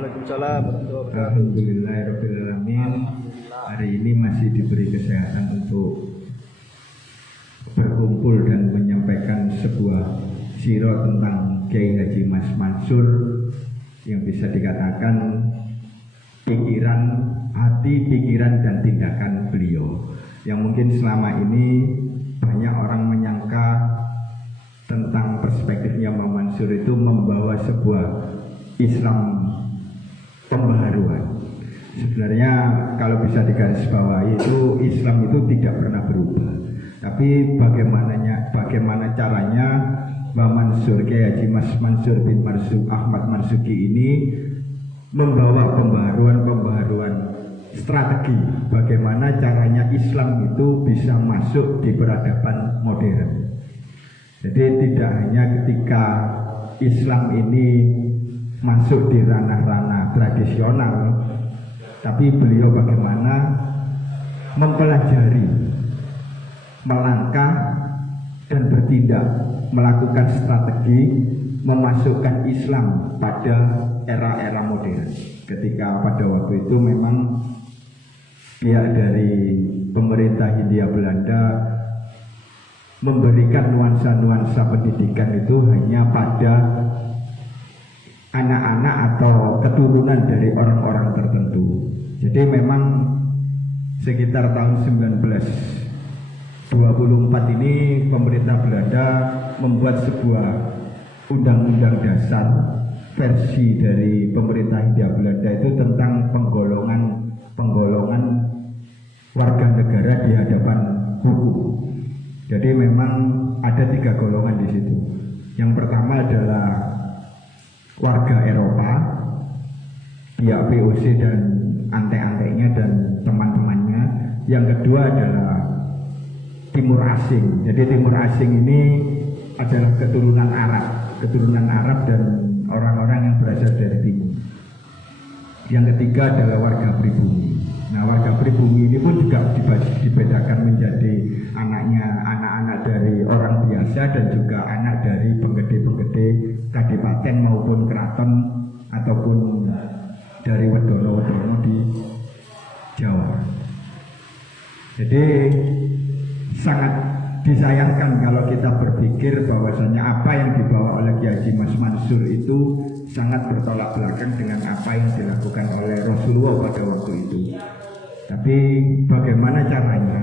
Waalaikumsalam warahmatullahi wabarakatuh. Alhamdulillahirrahmanirrahim. Hari ini masih diberi kesehatan untuk berkumpul dan menyampaikan sebuah siro tentang Kiai Haji Mas Mansur yang bisa dikatakan pikiran, hati, pikiran dan tindakan beliau yang mungkin selama ini banyak orang menyangka tentang perspektifnya Mas Mansur itu membawa sebuah Islam pembaharuan. Sebenarnya kalau bisa digarisbawahi itu Islam itu tidak pernah berubah. Tapi bagaimana caranya Mbak Mansur, Kiai Haji Mas Mansur bin Ahmad Marzuki ini membawa pembaharuan strategi. Bagaimana caranya Islam itu bisa masuk di peradaban modern. Jadi tidak hanya ketika Islam ini masuk di ranah-ranah tradisional, tapi beliau bagaimana mempelajari, melangkah dan bertindak, melakukan strategi memasukkan Islam pada era-era modern. Ketika pada waktu itu memang pihak dari pemerintah Hindia Belanda memberikan nuansa-nuansa pendidikan itu hanya pada anak-anak atau keturunan dari orang-orang tertentu. Jadi memang sekitar tahun 1924 ini pemerintah Belanda membuat sebuah undang-undang dasar versi dari pemerintah Hindia Belanda itu tentang penggolongan warga negara di hadapan hukum. Jadi memang ada 3 golongan di situ. Yang pertama adalah warga Eropa, pihak VOC dan antek-anteknya dan teman-temannya. Yang kedua adalah Timur Asing. Jadi Timur Asing ini adalah keturunan Arab dan orang-orang yang berasal dari timur. Yang ketiga adalah warga pribumi. Nah, warga pribumi ini pun juga dibedakan menjadi anak-anak dari orang biasa dan juga anak dari penggede-penggede kadipaten maupun keraton ataupun dari wedono-wedono di Jawa. Jadi sangat disayangkan kalau kita berpikir bahwasanya apa yang dibawa oleh Kiai Haji Mas Mansur itu sangat bertolak belakang dengan apa yang dilakukan oleh Rasulullah pada waktu itu. Tapi bagaimana caranya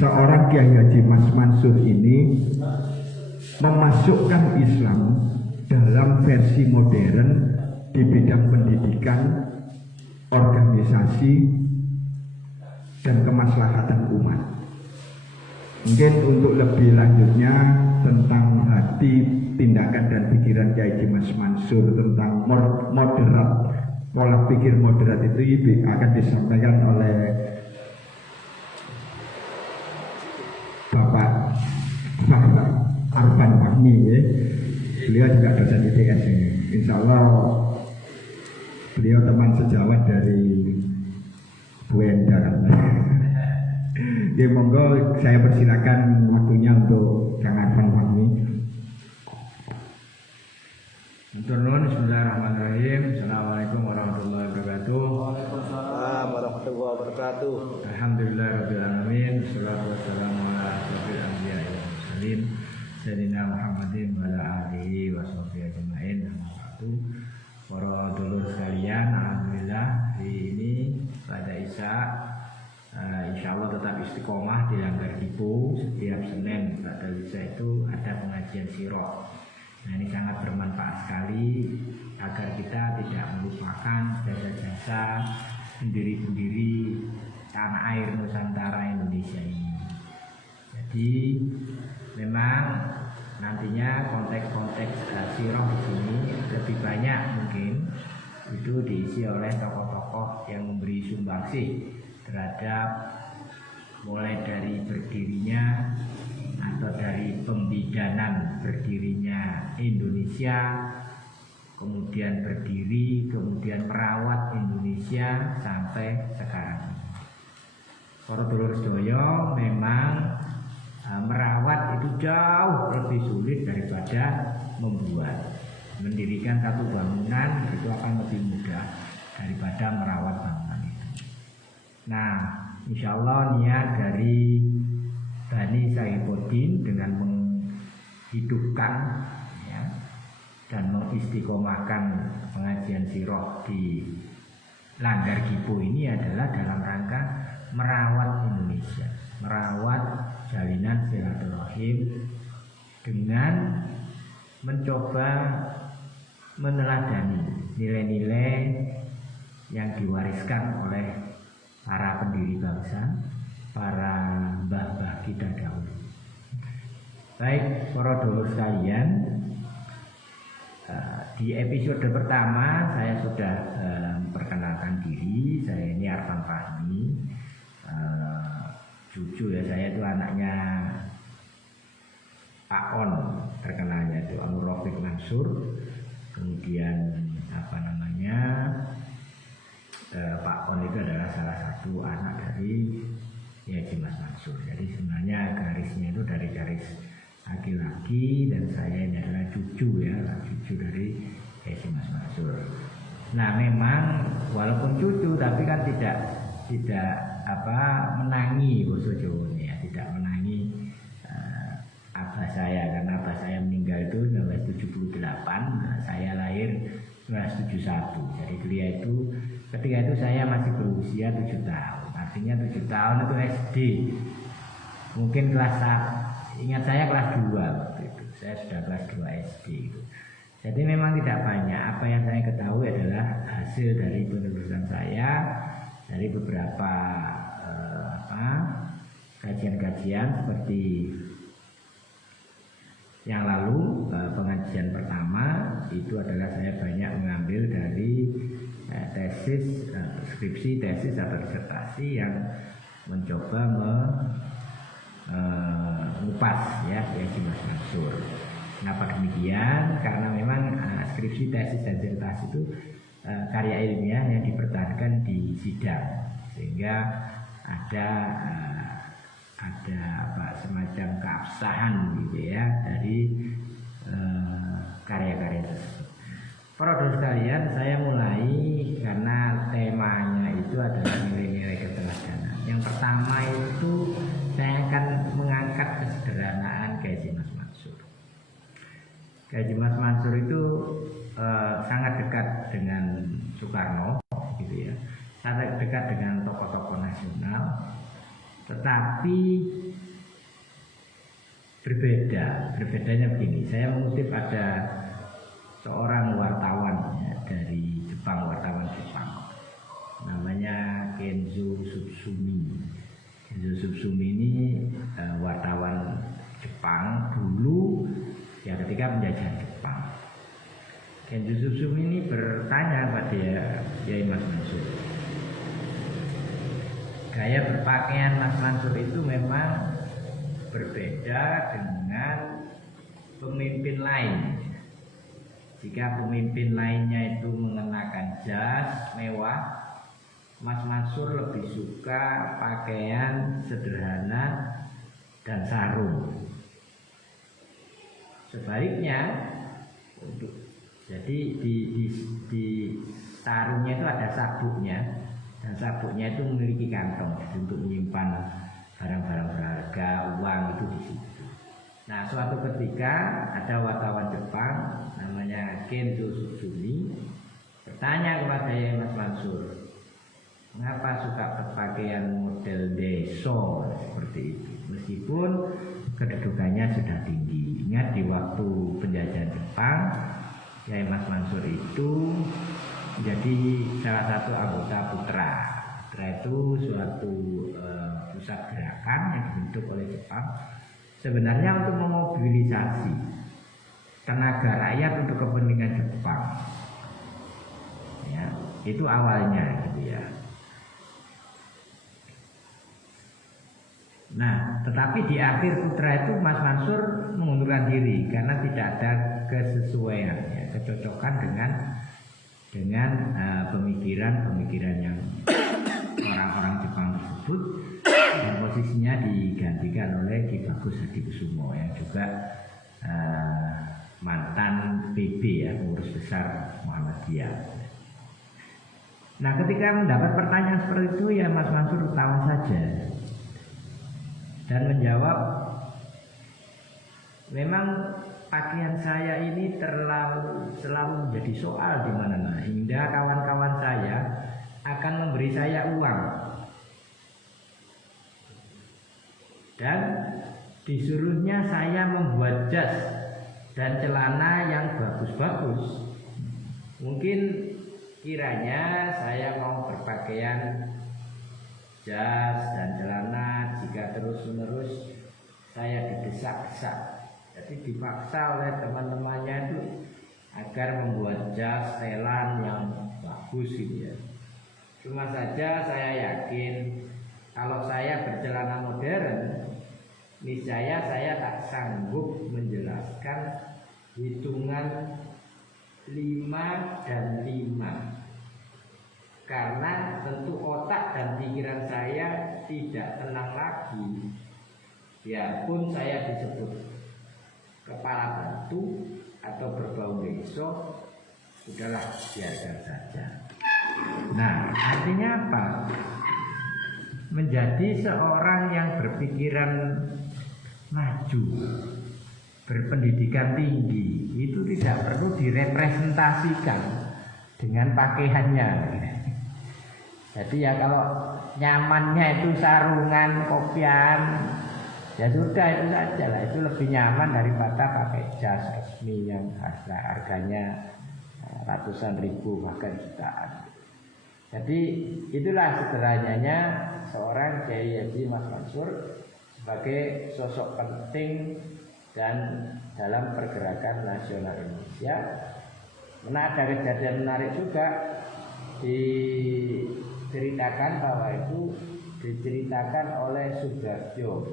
seorang Kiai Haji Mas Mansur ini memasukkan Islam dalam versi modern di bidang pendidikan, organisasi, dan kemaslahatan umat. Mungkin untuk lebih lanjutnya tentang hati, tindakan dan pikiran Kiai Haji Mas Mansur tentang moderat, pola pikir moderat itu akan disampaikan oleh Bapak Arfan Fahmi ya. Beliau juga dosen ITS ya. Insya Allah beliau teman sejawat dari Bu Endar. Ya monggo saya persilakan waktunya untuk Kang Arfan Fahmi. Bismillahirrahmanirrahim. Assalamualaikum warahmatullahi wabarakatuh. Waalaikumsalam warahmatullahi wabarakatuh. Alhamdulillahirabbil alamin. Wassalatu wassalamu ala asyrofil anbiya'i wal mursalin sayyidina Muhammadin wa ala alihi washabbihi ajmain. Para dulur sekalian, alhamdulillah hari ini pada Isya insyaallah tetap istiqomah di Langgar Dipo. Setiap Senin pada Isya itu ada pengajian sirah. Nah, ini sangat bermanfaat sekali agar kita tidak melupakan jasa-jasa pendiri-pendiri tanah air Nusantara Indonesia ini. Jadi memang nantinya konteks-konteks sirah di sini lebih banyak mungkin itu diisi oleh tokoh-tokoh yang memberi sumbangsih terhadap mulai dari berdirinya atau dari pembidanan berdirinya Indonesia, kemudian berdiri, kemudian merawat Indonesia sampai sekarang. Para dulur sedaya memang merawat itu jauh lebih sulit daripada membuat. Mendirikan satu bangunan itu akan lebih mudah. insya Allah niat dari Bani Saifuddin dengan menghidupkan ya, dan mengistiqomahkan pengajian sirah di Langgar Gipo ini adalah dalam rangka merawat Indonesia, merawat jalinan silaturahim dengan mencoba meneladani nilai-nilai yang diwariskan oleh para pendiri bangsa, para mbah-mbah kita dahulu. Baik, para dulur sekalian, di episode pertama saya sudah memperkenalkan diri. Saya ini Arfan Fahmi, cucu ya, saya itu anaknya Pak On, terkenalnya itu Anur Rafiq Mansur. Kemudian Pak On itu adalah salah satu anak dari Haji Mas Mansur. Jadi sebenarnya garisnya itu dari garis laki-laki, dan saya ini adalah cucu ya, cucu dari Haji Mas Mansur. Nah, memang walaupun cucu tapi kan tidak menangi basa Jawa ya, tidak menangi abah saya, karena abah saya meninggal itu 1978, nah, saya lahir 1971. Jadi beliau itu ketika itu saya masih berusia 7 tahun. Artinya 7 tahun itu SD. Mungkin kelas 1, ingat saya kelas 2 waktu itu. Saya sudah kelas 2 SD itu. Jadi memang tidak banyak. Apa yang saya ketahui adalah hasil dari penelusuran saya dari beberapa kajian-kajian seperti yang lalu. Pengajian pertama itu adalah saya banyak mengambil dari tesis, skripsi, tesis atau disertasi yang mencoba mengupas ya Haji Mas Mansur. Kenapa demikian? Karena memang skripsi, tesis, dan disertasi itu karya ilmiah yang dipertahankan di sidang, sehingga ada semacam keabsahan gitu ya dari karya-karya tersebut. Para saudara sekalian, saya mulai karena temanya itu adalah nilai-nilai keteladanan. Yang pertama itu saya akan mengangkat kesederhanaan Haji Mas Mansur. Haji Mas Mansur itu sangat dekat dengan Soekarno, gitu ya, sangat dekat dengan tokoh-tokoh nasional, tetapi berbedanya begini. Saya mengutip ada seorang wartawan ya, dari Jepang, wartawan Jepang, namanya Kenzo Subsumi. Kenzo Subsumi ini wartawan Jepang dulu ya ketika penjajahan Jepang. Kenzo Subsumi ini bertanya pada Kiai Mas Mansur, gaya berpakaian Mas Mansur itu memang berbeda dengan pemimpin lain. Jika pemimpin lainnya itu mengenakan jas mewah, Mas Mansur lebih suka pakaian sederhana dan sarung. Sebaliknya, jadi di sarungnya itu ada sabuknya, dan sabuknya itu memiliki kantong untuk menyimpan barang-barang berharga, uang itu di situ. Nah, suatu ketika ada wartawan Jepang namanya Kenzo Subsumi bertanya kepada Mas Mansur, mengapa suka berpakaian model deso seperti itu, meskipun kedudukannya sudah tinggi. Ingat di waktu penjajahan Jepang, Kiai Mas Mansur itu menjadi salah satu anggota Putra. Putra itu suatu pusat gerakan yang dibentuk oleh Jepang sebenarnya untuk memobilisasi tenaga rakyat untuk kepentingan Jepang. Ya, itu awalnya gitu ya. Nah, tetapi di akhir Putra itu Mas Mansur mengundurkan diri karena tidak ada kesesuaian, ya, kecocokan dengan pemikiran yang orang-orang Jepang tersebut, dan posisinya digantikan oleh Ki Bagus Hadikusumo yang juga mantan PB ya, pengurus besar Muhammadiyah. Nah, ketika mendapat pertanyaan seperti itu, ya Mas Mansur tahu saja dan menjawab, memang pakaian saya ini selalu menjadi soal di mana-mana, hingga kawan-kawan saya akan memberi saya uang dan disuruhnya saya membuat jas dan celana yang bagus-bagus. Mungkin kiranya saya mau berpakaian jas dan celana jika terus-menerus saya didesak-desak. Jadi dipaksa oleh teman-temannya itu agar membuat jas setelan yang bagus gitu ya. Cuma saja saya yakin kalau saya bercelana modern, niscaya saya tak sanggup menjelaskan hitungan 5 dan 5, karena tentu otak dan pikiran saya tidak tenang lagi. Biarpun saya disebut kepala batu atau berbau besok, sudahlah, biarkan saja. Nah, artinya apa? Menjadi seorang yang berpikiran maju, berpendidikan tinggi, itu tidak perlu direpresentasikan dengan pakaiannya. Jadi ya kalau nyamannya itu sarungan, kopian, ya sudah itu saja lah. Itu lebih nyaman daripada pakai jas resmi yang harganya ratusan ribu bahkan jutaan. Jadi itulah sederhananya seorang Kiai Haji Mas Mansur sebagai sosok penting dan dalam pergerakan nasional Indonesia. Karena ada kejadian menarik juga diceritakan bahwa itu diceritakan oleh Sudarjo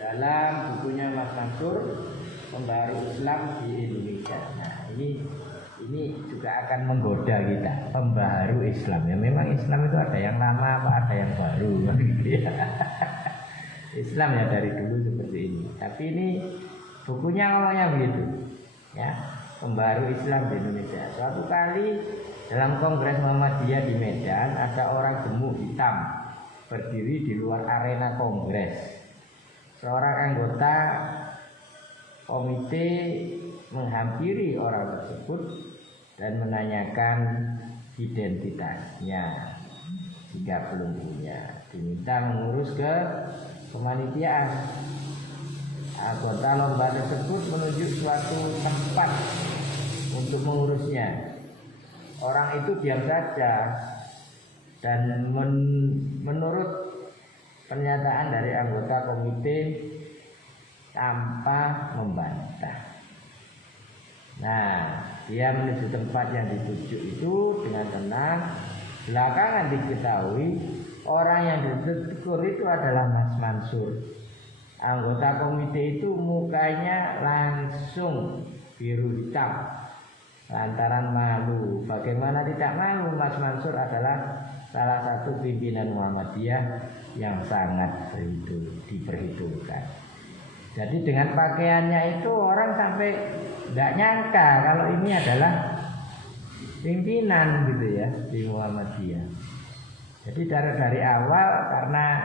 dalam bukunya Mas Mansur, Pembaharu Islam di Indonesia. Nah, ini juga akan menggoda kita, pembaharu Islam. Ya memang Islam itu ada yang lama apa ada yang baru gitu ya. Islam ya dari dulu seperti ini. Tapi ini bukunya ngomongnya begitu. Ya, pembaharu Islam di Indonesia. Suatu kali dalam Kongres Muhammadiyah di Medan, ada orang gemuk hitam berdiri di luar arena Kongres. Seorang anggota komite menghampiri orang tersebut dan menanyakan identitasnya jika belum punya. Diminta mengurus ke kepanitiaan. Anggota lomba tersebut menunjuk suatu tempat untuk mengurusnya. Orang itu diam saja dan menurut pernyataan dari anggota komite tanpa membantah. Nah, dia menuju tempat yang dituju itu dengan tenang. Belakangan diketahui orang yang ditegur itu adalah Mas Mansur. Anggota komite itu mukanya langsung biru hitam lantaran malu. Bagaimana tidak malu? Mas Mansur adalah salah satu pimpinan Muhammadiyah yang sangat diperhitungkan. Jadi dengan pakaiannya itu orang sampai tidak nyangka kalau ini adalah pimpinan gitu ya di Muhammadiyah. Jadi dari awal, karena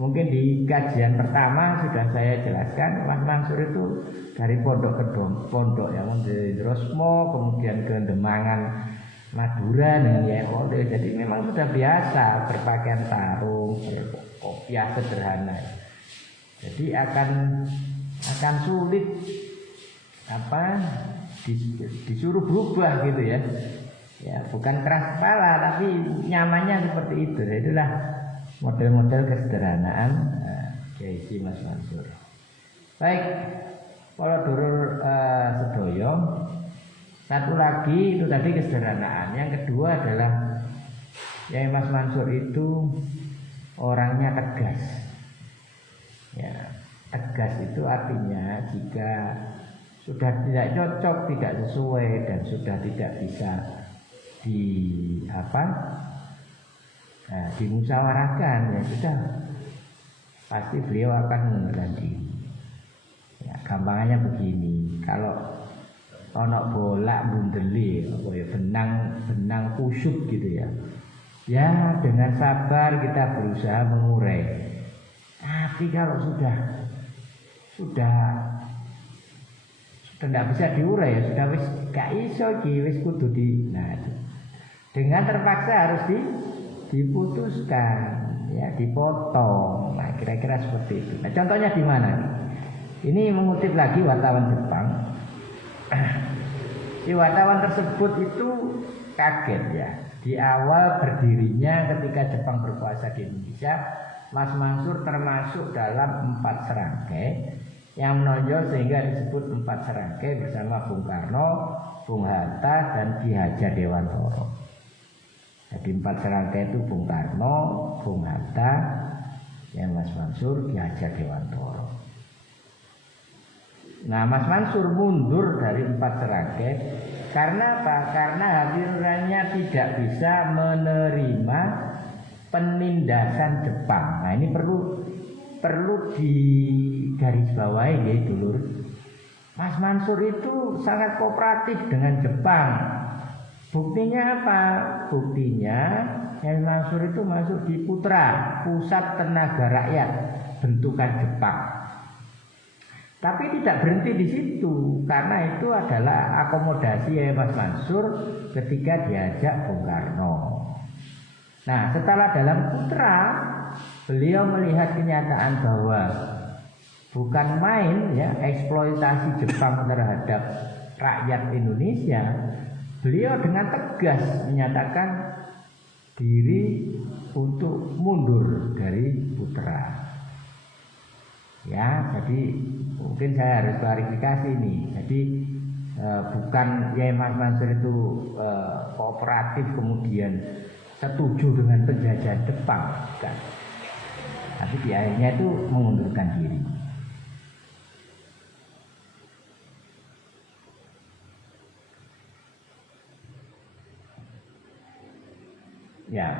mungkin di kajian pertama sudah saya jelaskan, Mas Mansur itu dari pondok ke pondok, yang dari Rosmo kemudian ke Demangan Madura dengan Yai Ode. Jadi memang sudah biasa berpakaian sarung, berkopiah sederhana. Jadi akan sulit disuruh berubah gitu ya. Ya, bukan keras kepala tapi nyamannya seperti itu. Itulah model-model kesederhanaan Kiai Haji Mas Mansur. Baik, kalau durur sedoyo, satu lagi itu tadi kesederhanaan. Yang kedua adalah Kiai Mas Mansur itu orangnya tegas. Ya, tegas itu artinya jika sudah tidak cocok, tidak sesuai dan sudah tidak bisa dimusyawarahkan, ya sudah pasti beliau akan mengundurkan diri. Ya, gampangannya begini, kalau ana bolak bundeli apa ya benang kusut gitu ya. Ya dengan sabar kita berusaha mengurai. Tapi kalau sudah tidak bisa diurai ya sudah wis gak iso iki wis kudu di. Nah, dengan terpaksa harus diputuskan ya dipotong. Nah, kira-kira seperti itu. Nah, contohnya di mana? Ini mengutip lagi wartawan Jepang. Si wartawan tersebut itu kaget ya. Di awal berdirinya ketika Jepang berkuasa di Indonesia, Mas Mansur termasuk dalam 4 serangkai yang menonjol sehingga disebut 4 serangkai bersama Bung Karno, Bung Hatta, dan Ki Hajar Dewantoro. Jadi 4 serangkai itu Bung Karno, Bung Hatta, yang Mas Mansur, Ki Hajar Dewantoro. Nah, Mas Mansur mundur dari 4 serangkai karena apa? Karena hadirannya tidak bisa menerima penindasan Jepang. Nah, ini perlu digarisbawahi ya dulur. Mas Mansur itu sangat kooperatif dengan Jepang. Buktinya apa? Buktinya Mas Mansur itu masuk di Putra, Pusat Tenaga Rakyat bentukan Jepang. Tapi tidak berhenti di situ, karena itu adalah akomodasi Mas Mansur ketika diajak Bung Karno. Nah, setelah dalam Putra, beliau melihat kenyataan bahwa bukan main ya eksploitasi Jepang terhadap rakyat Indonesia. Beliau dengan tegas menyatakan diri untuk mundur dari Putra. Ya, jadi mungkin saya harus klarifikasi nih. Jadi bukan ya Mas Mansur itu kooperatif kemudian setuju dengan penjajahan Jepang, bukan. Tapi di akhirnya itu mengundurkan diri. Ya.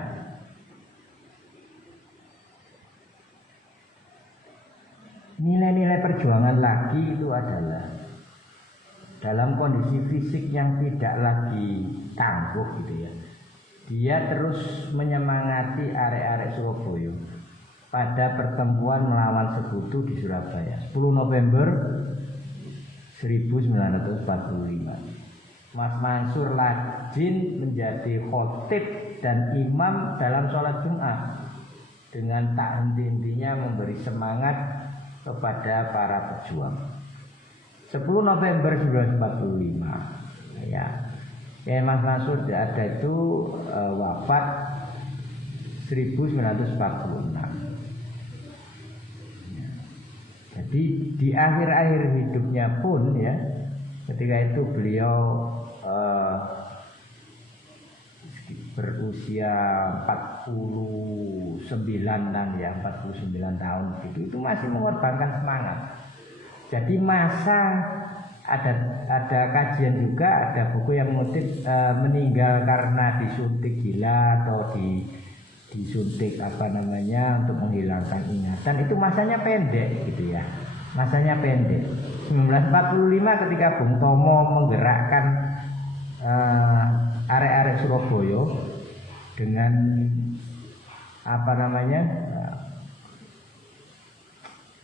Nilai-nilai perjuangan lagi itu adalah dalam kondisi fisik yang tidak lagi tangguh gitu ya. Dia terus menyemangati arek-arek Surabaya pada pertemuan melawan sekutu di Surabaya 10 November 1945. Mas Mansur rajin menjadi khotib dan imam dalam sholat Jumat dengan tak henti-hentinya memberi semangat kepada para pejuang. 10 November 1945 ya. Mas Mansur ada itu wafat 1946. Jadi di akhir-akhir hidupnya pun ya, ketika itu beliau berusia 49-an ya, 49 tahun itu masih mengorbankan semangat. Jadi masa ada kajian juga, ada buku yang mengutip meninggal karena disuntik gila atau disuntik untuk menghilangkan ingatan, itu masanya pendek gitu ya. Masanya pendek. 1945 ketika Bung Tomo menggerakkan arek-arek Surabaya dengan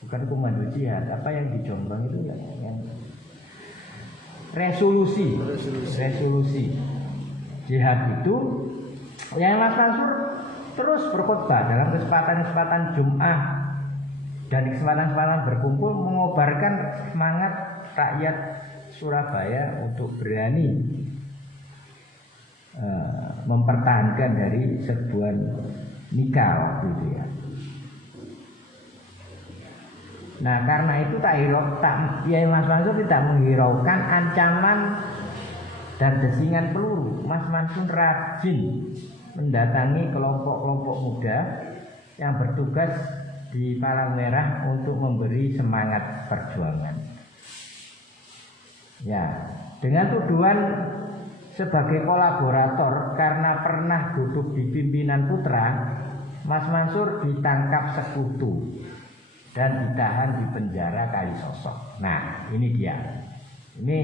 bukan komando jihad, apa yang di Jombang itu yang resolusi jihad itu, yang Mas Mansur terus berkhotbah dalam kesempatan Jumat dan kesempatan berkumpul mengobarkan semangat rakyat Surabaya untuk berani mempertahankan dari serbuan nikah gitu ya. Nah, karena itu Mas Mansur tidak menghiraukan ancaman dan desingan peluru. Mas Mansur rajin mendatangi kelompok-kelompok muda yang bertugas di Palang Merah untuk memberi semangat perjuangan. Ya, dengan tuduhan sebagai kolaborator karena pernah duduk di pimpinan Putra, Mas Mansur ditangkap sekutu dan ditahan di penjara Kalisosok. Nah, ini dia. Ini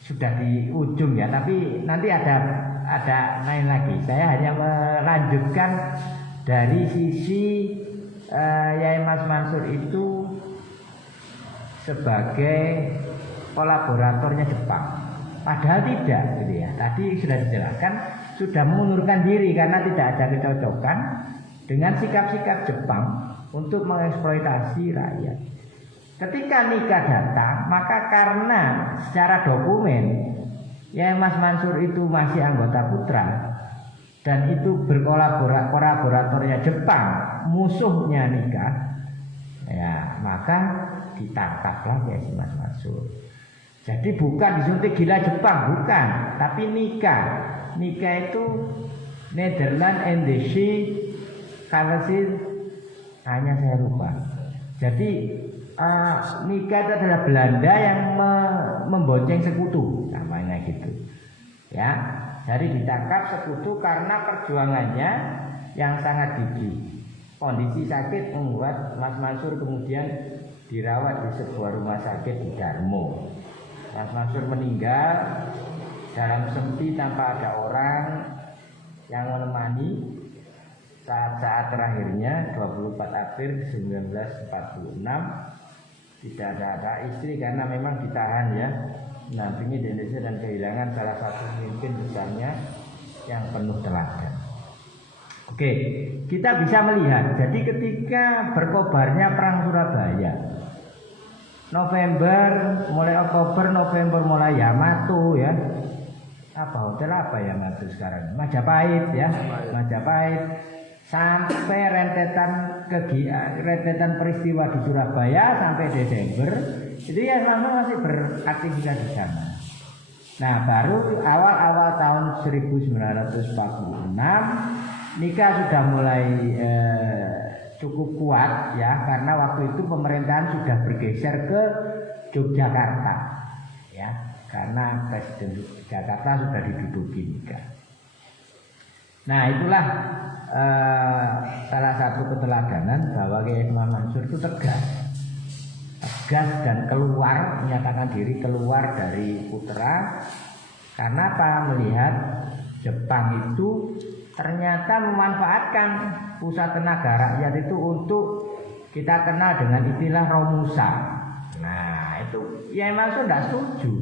sudah di ujung ya, tapi nanti ada lain lagi. Saya hanya melanjutkan dari sisi Yai Mas Mansur itu sebagai kolaboratornya Jepang. Padahal tidak, gitu ya. Tadi sudah dijelaskan, sudah mengundurkan diri karena tidak ada kecocokan dengan sikap-sikap Jepang untuk mengeksploitasi rakyat. Ketika nikah datang, maka karena secara dokumen Yai Mas Mansur itu masih anggota Putra dan itu kolaboratornya Jepang, musuhnya nikah, ya maka ditangkaplah Yai Mas Mansur. Jadi bukan disuntik gila Jepang, bukan, tapi nikah. Nikah itu Netherlands NDC Council, hanya saya lupa. Jadi nikah itu adalah Belanda yang membonceng sekutu, namanya gitu. Ya, jadi ditangkap sekutu karena perjuangannya yang sangat gigih. Kondisi sakit membuat Mas Mansur kemudian dirawat di sebuah rumah sakit di Darmo. Mas Mansur meninggal dalam sempi tanpa ada orang yang menemani saat-saat terakhirnya 24 April 1946. Tidak ada istri karena memang ditahan ya, menampingi di Indonesia dan kehilangan salah satu pemimpin besarnya yang penuh teladan. Oke, kita bisa melihat. Jadi ketika berkobarnya perang Surabaya, November, mulai Oktober, November mulai Yamato ya. Hotel apa Yamato sekarang? Majapahit ya, Majapahit. Sampai rentetan peristiwa di Surabaya sampai Desember, itu ya memang masih beraktivitas di sana. Nah, baru awal-awal tahun 1946 nikah sudah mulai cukup kuat ya, karena waktu itu pemerintahan sudah bergeser ke Yogyakarta ya, karena Presiden Jakarta sudah diduduki nikah. Nah, itulah salah satu keteladanan bahwa Kiai Mas Mansur itu tegas dan menyatakan diri keluar dari Putra. Karena apa? Melihat Jepang itu ternyata memanfaatkan pusat tenaga rakyat itu untuk kita kenal dengan istilah Romusa. Nah, itu Kiai Mansur tidak setuju,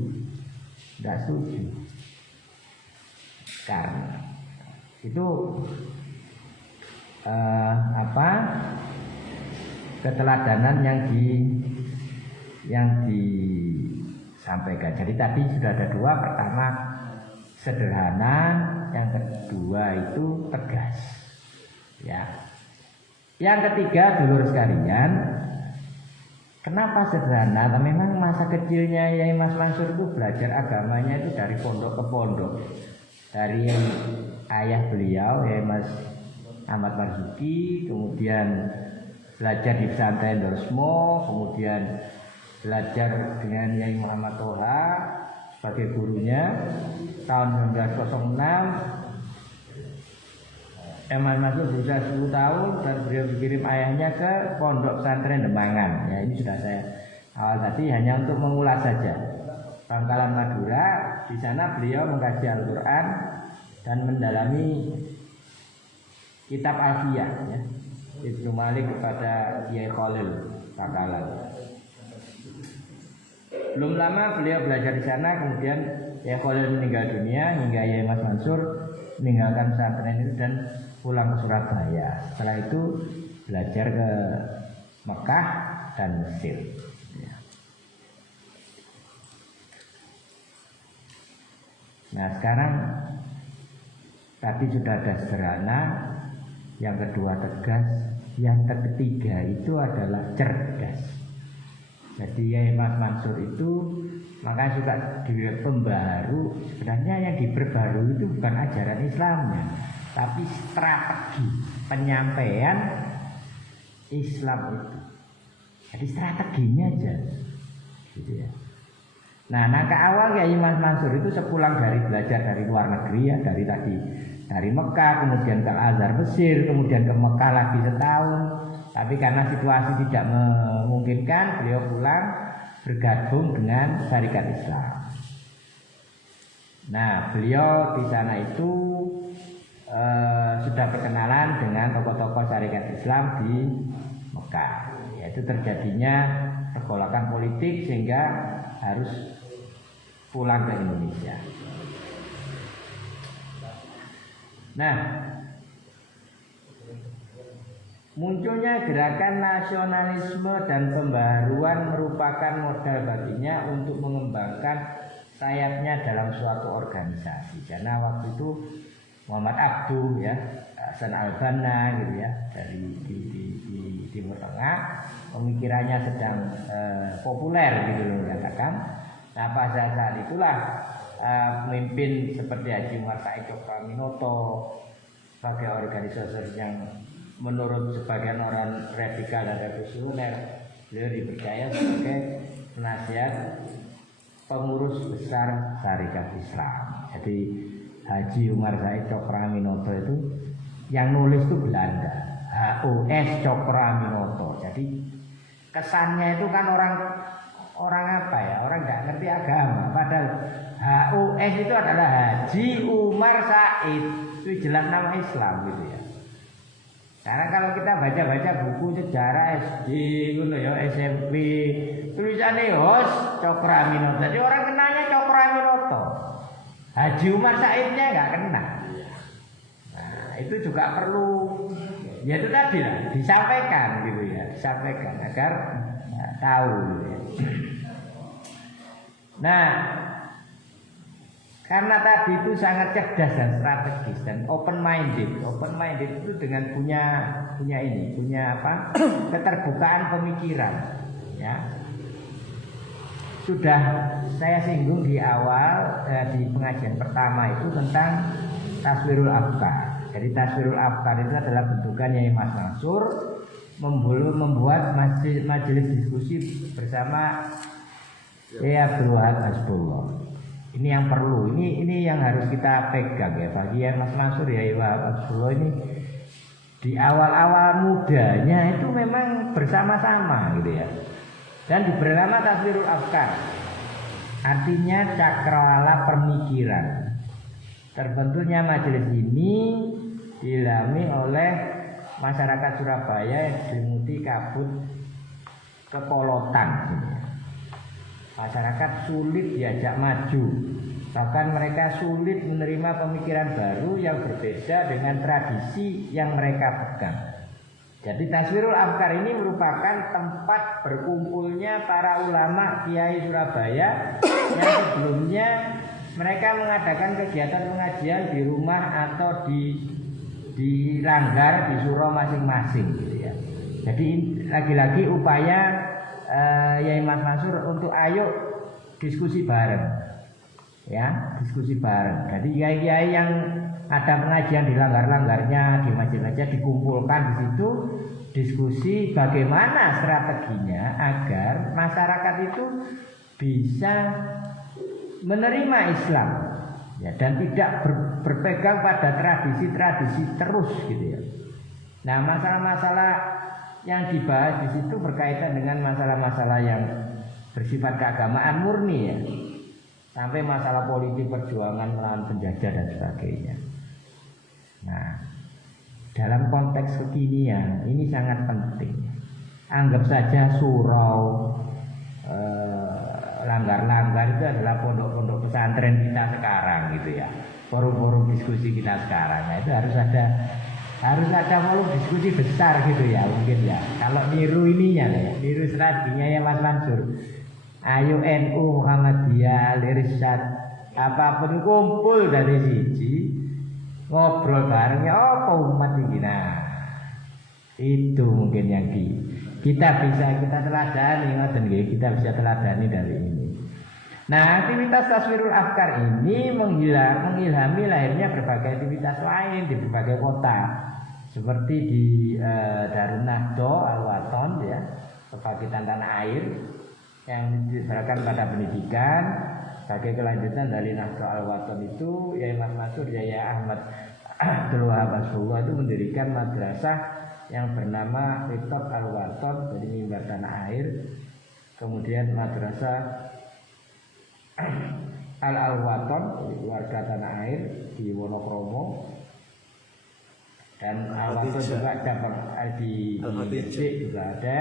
karena itu keteladanan yang disampaikan. Jadi tadi sudah ada dua, pertama sederhana, yang kedua itu tegas. Ya. Yang ketiga, dulur sekalian, kenapa sederhana? Memang masa kecilnya Yai Mas Mansur itu belajar agamanya itu dari pondok ke pondok. Dari ayah beliau Yai Mas Ahmad Marzuki, kemudian belajar di pesantren Dorsmo, kemudian belajar dengan Yai Muhammad Toha sebagai gurunya tahun 1906. Mas Mansur berusia 10 tahun dan beliau dikirim ayahnya ke pondok pesantren Demangan. Ya, ini sudah saya awal tadi hanya untuk mengulas saja. Bangkalan Madura, di sana beliau mengkaji Al-Quran dan mendalami kitab Alfiyah ya, Ibnu Malik kepada Kiai Khalil Bangkalan. Belum lama beliau belajar di sana, kemudian Kiai Khalil meninggal dunia hingga Yai Mas Mansur meninggalkan pesantren itu dan pulang ke Surabaya. Setelah itu belajar ke Mekah dan Mesir. Nah, sekarang tadi sudah ada sederhana, yang kedua tegas, yang ketiga itu adalah cerdas. Jadi Yai Mas Mansur itu makanya suka dilihat pembaharu. Sebenarnya yang diperbarui itu bukan ajaran Islamnya, tapi strategi penyampaian Islam itu. Jadi strateginya aja, gitu ya. Nah, langkah awal Yai Mas Mansur itu sepulang dari belajar dari luar negeri ya, dari Mekah, kemudian ke Al-Azhar Mesir, kemudian ke Mekah lagi setahun. Tapi karena situasi tidak memungkinkan, beliau pulang bergabung dengan Syarikat Islam. Nah, beliau di sana itu sudah berkenalan dengan tokoh-tokoh syarikat Islam di Mekah. Yaitu terjadinya pergolakan politik sehingga harus pulang ke Indonesia. Nah, munculnya gerakan nasionalisme dan pembaruan merupakan modal baginya untuk mengembangkan sayapnya dalam suatu organisasi. Karena waktu itu Muhammad Abduh ya, Hasan Al-Banna gitu ya, dari di Timur Tengah, pemikirannya sedang populer gitu loh katakan. Nah pada saat itulah pemimpin seperti Haji Umar Said Cokroaminoto sebagai organisasi yang menurut sebagian orang radikal dan revolusioner, beliau dipercaya sebagai penasihat pengurus besar Syarikat Islam. Jadi Haji Umar Said Cokroaminoto itu yang nulis itu Belanda, HOS Cokroaminoto. Jadi kesannya itu kan orang apa ya? Orang nggak ngerti agama. Padahal HOS itu adalah Haji Umar Said, itu jelas nama Islam gitu ya. Karena kalau kita baca-baca buku sejarah SD, gitu ya, SMP, tulisannya HOS Cokroaminoto. Jadi orang kenanya Cokroaminoto. Haji Umar Saidnya nggak kena. Nah, itu juga perlu, ya itu tadi lah, disampaikan gitu ya, disampaikan agar tahu. Gitu ya. Nah, karena tadi itu sangat cerdas dan strategis dan open minded. Open minded itu dengan punya apa? Keterbukaan pemikiran, ya. Sudah saya singgung di awal di pengajian pertama itu tentang taswirul afkar. Jadi taswirul afkar itu adalah bentukan Yai Mas Mansur membuat majelis diskusi bersama Yai Abdul Wahab Hasbullah. Ini yang perlu, ini yang harus kita pegang ya bagi Yai Mas Mansur Yai Wahab Hasbullah ini di awal-awal mudanya itu memang bersama-sama gitu ya. Dan diberi nama taswirul afkar, artinya cakrawala pemikiran. Terbentuknya majelis ini diilhami oleh masyarakat Surabaya yang diselimuti kabut kepolotan. Masyarakat sulit diajak maju, bahkan mereka sulit menerima pemikiran baru yang berbeda dengan tradisi yang mereka pegang. Jadi taswirul afkar ini merupakan tempat berkumpulnya para ulama kiai Surabaya yang sebelumnya mereka mengadakan kegiatan pengajian di rumah atau di langgar, di surau masing-masing gitu ya. Jadi lagi-lagi upaya Yai Mas Mansur untuk ayo diskusi bareng. Ya, diskusi bareng. Jadi kiai-kiai yang ada pengajian di langgar-langgarnya, di masjid-masjid dikumpulkan di situ diskusi bagaimana strateginya agar masyarakat itu bisa menerima Islam ya, dan tidak berpegang pada tradisi-tradisi terus gitu ya. Nah, masalah-masalah yang dibahas di situ berkaitan dengan masalah-masalah yang bersifat keagamaan murni ya. Sampai masalah politik perjuangan melawan penjajah dan sebagainya. Nah, dalam konteks kekinian ini sangat penting. Anggap saja surau, langgar-langgar itu adalah pondok-pondok pesantren kita sekarang gitu ya. Forum-forum diskusi kita sekarang. Nah, itu harus ada forum diskusi besar gitu ya mungkin ya. Kalau niru ininya ya, niru strateginya ya Mas Mansur. Ayo NU Muhammadiyah Al-Irsyad apapun kumpul dari siji ngobrol bareng ya apa umat ini. Nah, itu mungkin yang kita teladani ngoten nggih, kita bisa teladani dari ini. Nah, aktivitas taswirul afkar ini mengilhami lahirnya berbagai aktivitas lain di berbagai kota. Seperti di Darun Nahdo Al-Waton ya, kebangkitan tanah air yang diserahkan pada pendidikan. Sebagai kelanjutan dari Nahdo Al-Waton itu Yai Mas Mansur Yai Ahmad Abdul Wahab Hasbullah itu mendirikan madrasah yang bernama Ritab Al-Waton, jadi mimbar tanah air. Kemudian madrasah Al-Alwaton, warga tanah air di Wonokromo, dan Alwaton juga cabang di Gresik juga ada,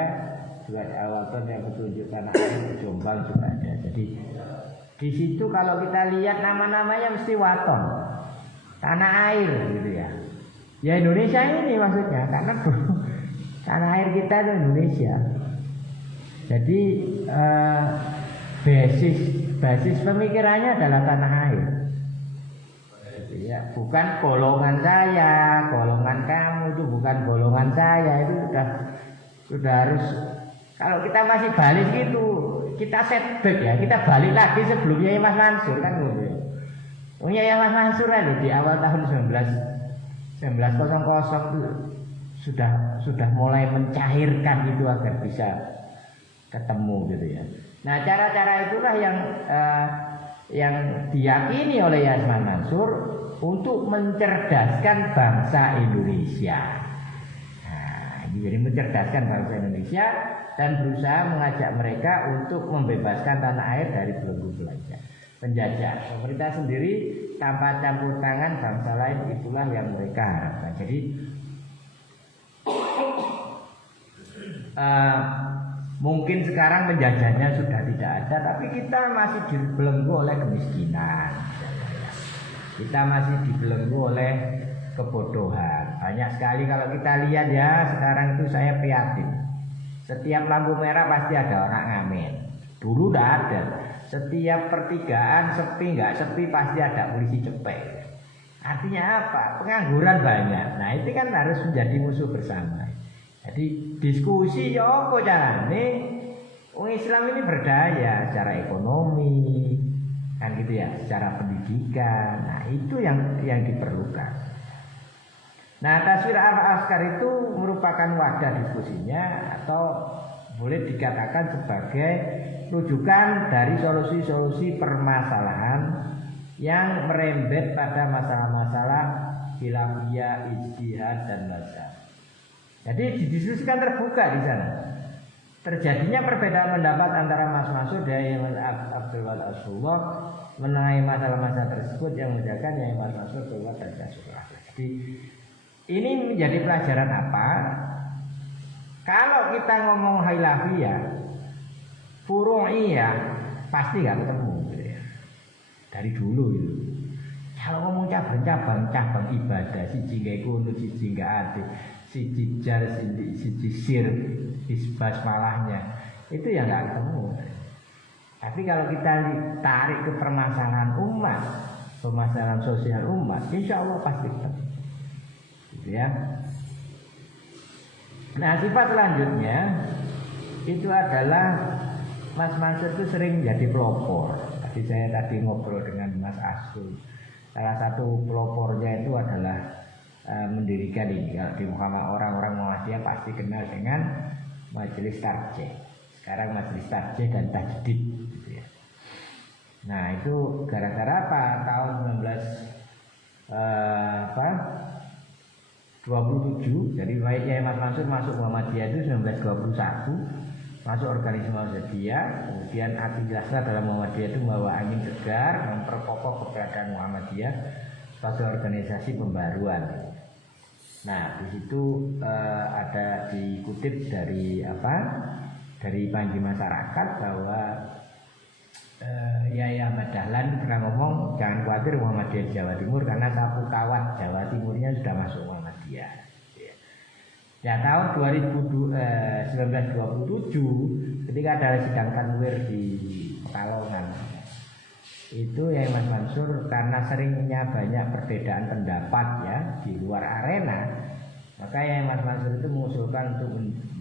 juga Alwaton yang petunjuk tanah air di Jombang juga ada. Jadi di situ kalau kita lihat nama-namanya mesti waton, tanah air gitu ya. Ya Indonesia ini maksudnya, karena tanah air kita itu Indonesia. Jadi basis pemikirannya adalah tanah air. Ya, bukan golongan saya, golongan kamu itu bukan golongan saya, itu sudah harus. Kalau kita masih balik gitu, kita setback ya, kita balik lagi sebelumnya Mas Mansur kan gitu. Punya ya Mas Mansur kan di awal tahun 1900 itu sudah mulai mencairkan itu agar bisa ketemu gitu ya. Nah, cara-cara itulah yang diyakini oleh Yasman Mansur untuk mencerdaskan bangsa Indonesia. Nah, ini jadi mencerdaskan bangsa Indonesia dan berusaha mengajak mereka untuk membebaskan tanah air dari belenggu belanja penjajah. Pemerintah sendiri tanpa campur tangan bangsa lain, itulah yang mereka harapkan. Jadi mungkin sekarang penjajahnya sudah tidak ada, tapi kita masih dibelenggu oleh kemiskinan. Kita masih dibelenggu oleh kebodohan. Banyak sekali kalau kita lihat ya, sekarang itu saya prihatin. Setiap lampu merah pasti ada orang ngamen. Dulu tidak ada. Setiap pertigaan sepi nggak sepi pasti ada polisi cepek. Artinya apa? Pengangguran banyak. Nah itu kan harus menjadi musuh bersama. Jadi diskusi ya apa carane? Orang Islam ini berdaya secara ekonomi, kan gitu ya, secara pendidikan. Nah itu yang diperlukan. Nah taswir al-askar itu merupakan wadah diskusinya, atau boleh dikatakan sebagai rujukan dari solusi-solusi permasalahan yang merembet pada masalah-masalah khilafiyah, ijtihad dan mazhab. Jadi didiskusikan terbuka di sana. Terjadinya perbedaan pendapat antara Mas Mansur dan Yai Abdul Wahid As-Sullah mengenai masalah-masalah tersebut yang menjadikan Yai Mas Mansur keluar dari Rasulullah. Jadi ini menjadi pelajaran apa? Kalau kita ngomong khilafiyah, furu'iyah pasti nggak ketemu gitu ya. Dari dulu itu. Kalau ngomong cabang ibadah, siji nggak kunut, siji nggak ati, siji jar, siji sir, isbas malahnya, itu ya nggak ketemu. Tapi kalau kita tarik ke permasalahan umat, permasalahan sosial umat, insya Allah pasti ketemu. Gitu ya. Nah sifat selanjutnya itu adalah Mas Mansur itu sering jadi pelopor. Saya tadi ngobrol dengan Mas Asul. Salah satu pelopornya itu adalah mendirikan ini. Kalau di Muhammad orang-orang Muhammadiyah pasti kenal dengan Majelis Tarjih. Sekarang Majelis Tarjih dan Tajdid gitu ya. Nah itu gara-gara apa? Tahun 1927. Jadi Yai Mas Mansur masuk Muhammadiyah itu 1921. Masuk organisasi Muhammadiyah, kemudian arti jelasnya dalam Muhammadiyah itu membawa angin segar, memperkokoh keberadaan Muhammadiyah sebagai organisasi pembaruan. Nah, di situ ada dikutip dari dari Panji Masyarakat bahwa Yai Ahmad Dahlan pernah ngomong jangan khawatir Muhammadiyah di Jawa Timur karena sapu kawat Jawa Timurnya sudah masuk Muhammadiyah. Ya tahun 1927 ketika ada sidang tanwir di Pekalongan itu Yai Mas Mansur karena seringnya banyak perbedaan pendapat ya di luar arena, maka Yai Mas Mansur itu mengusulkan untuk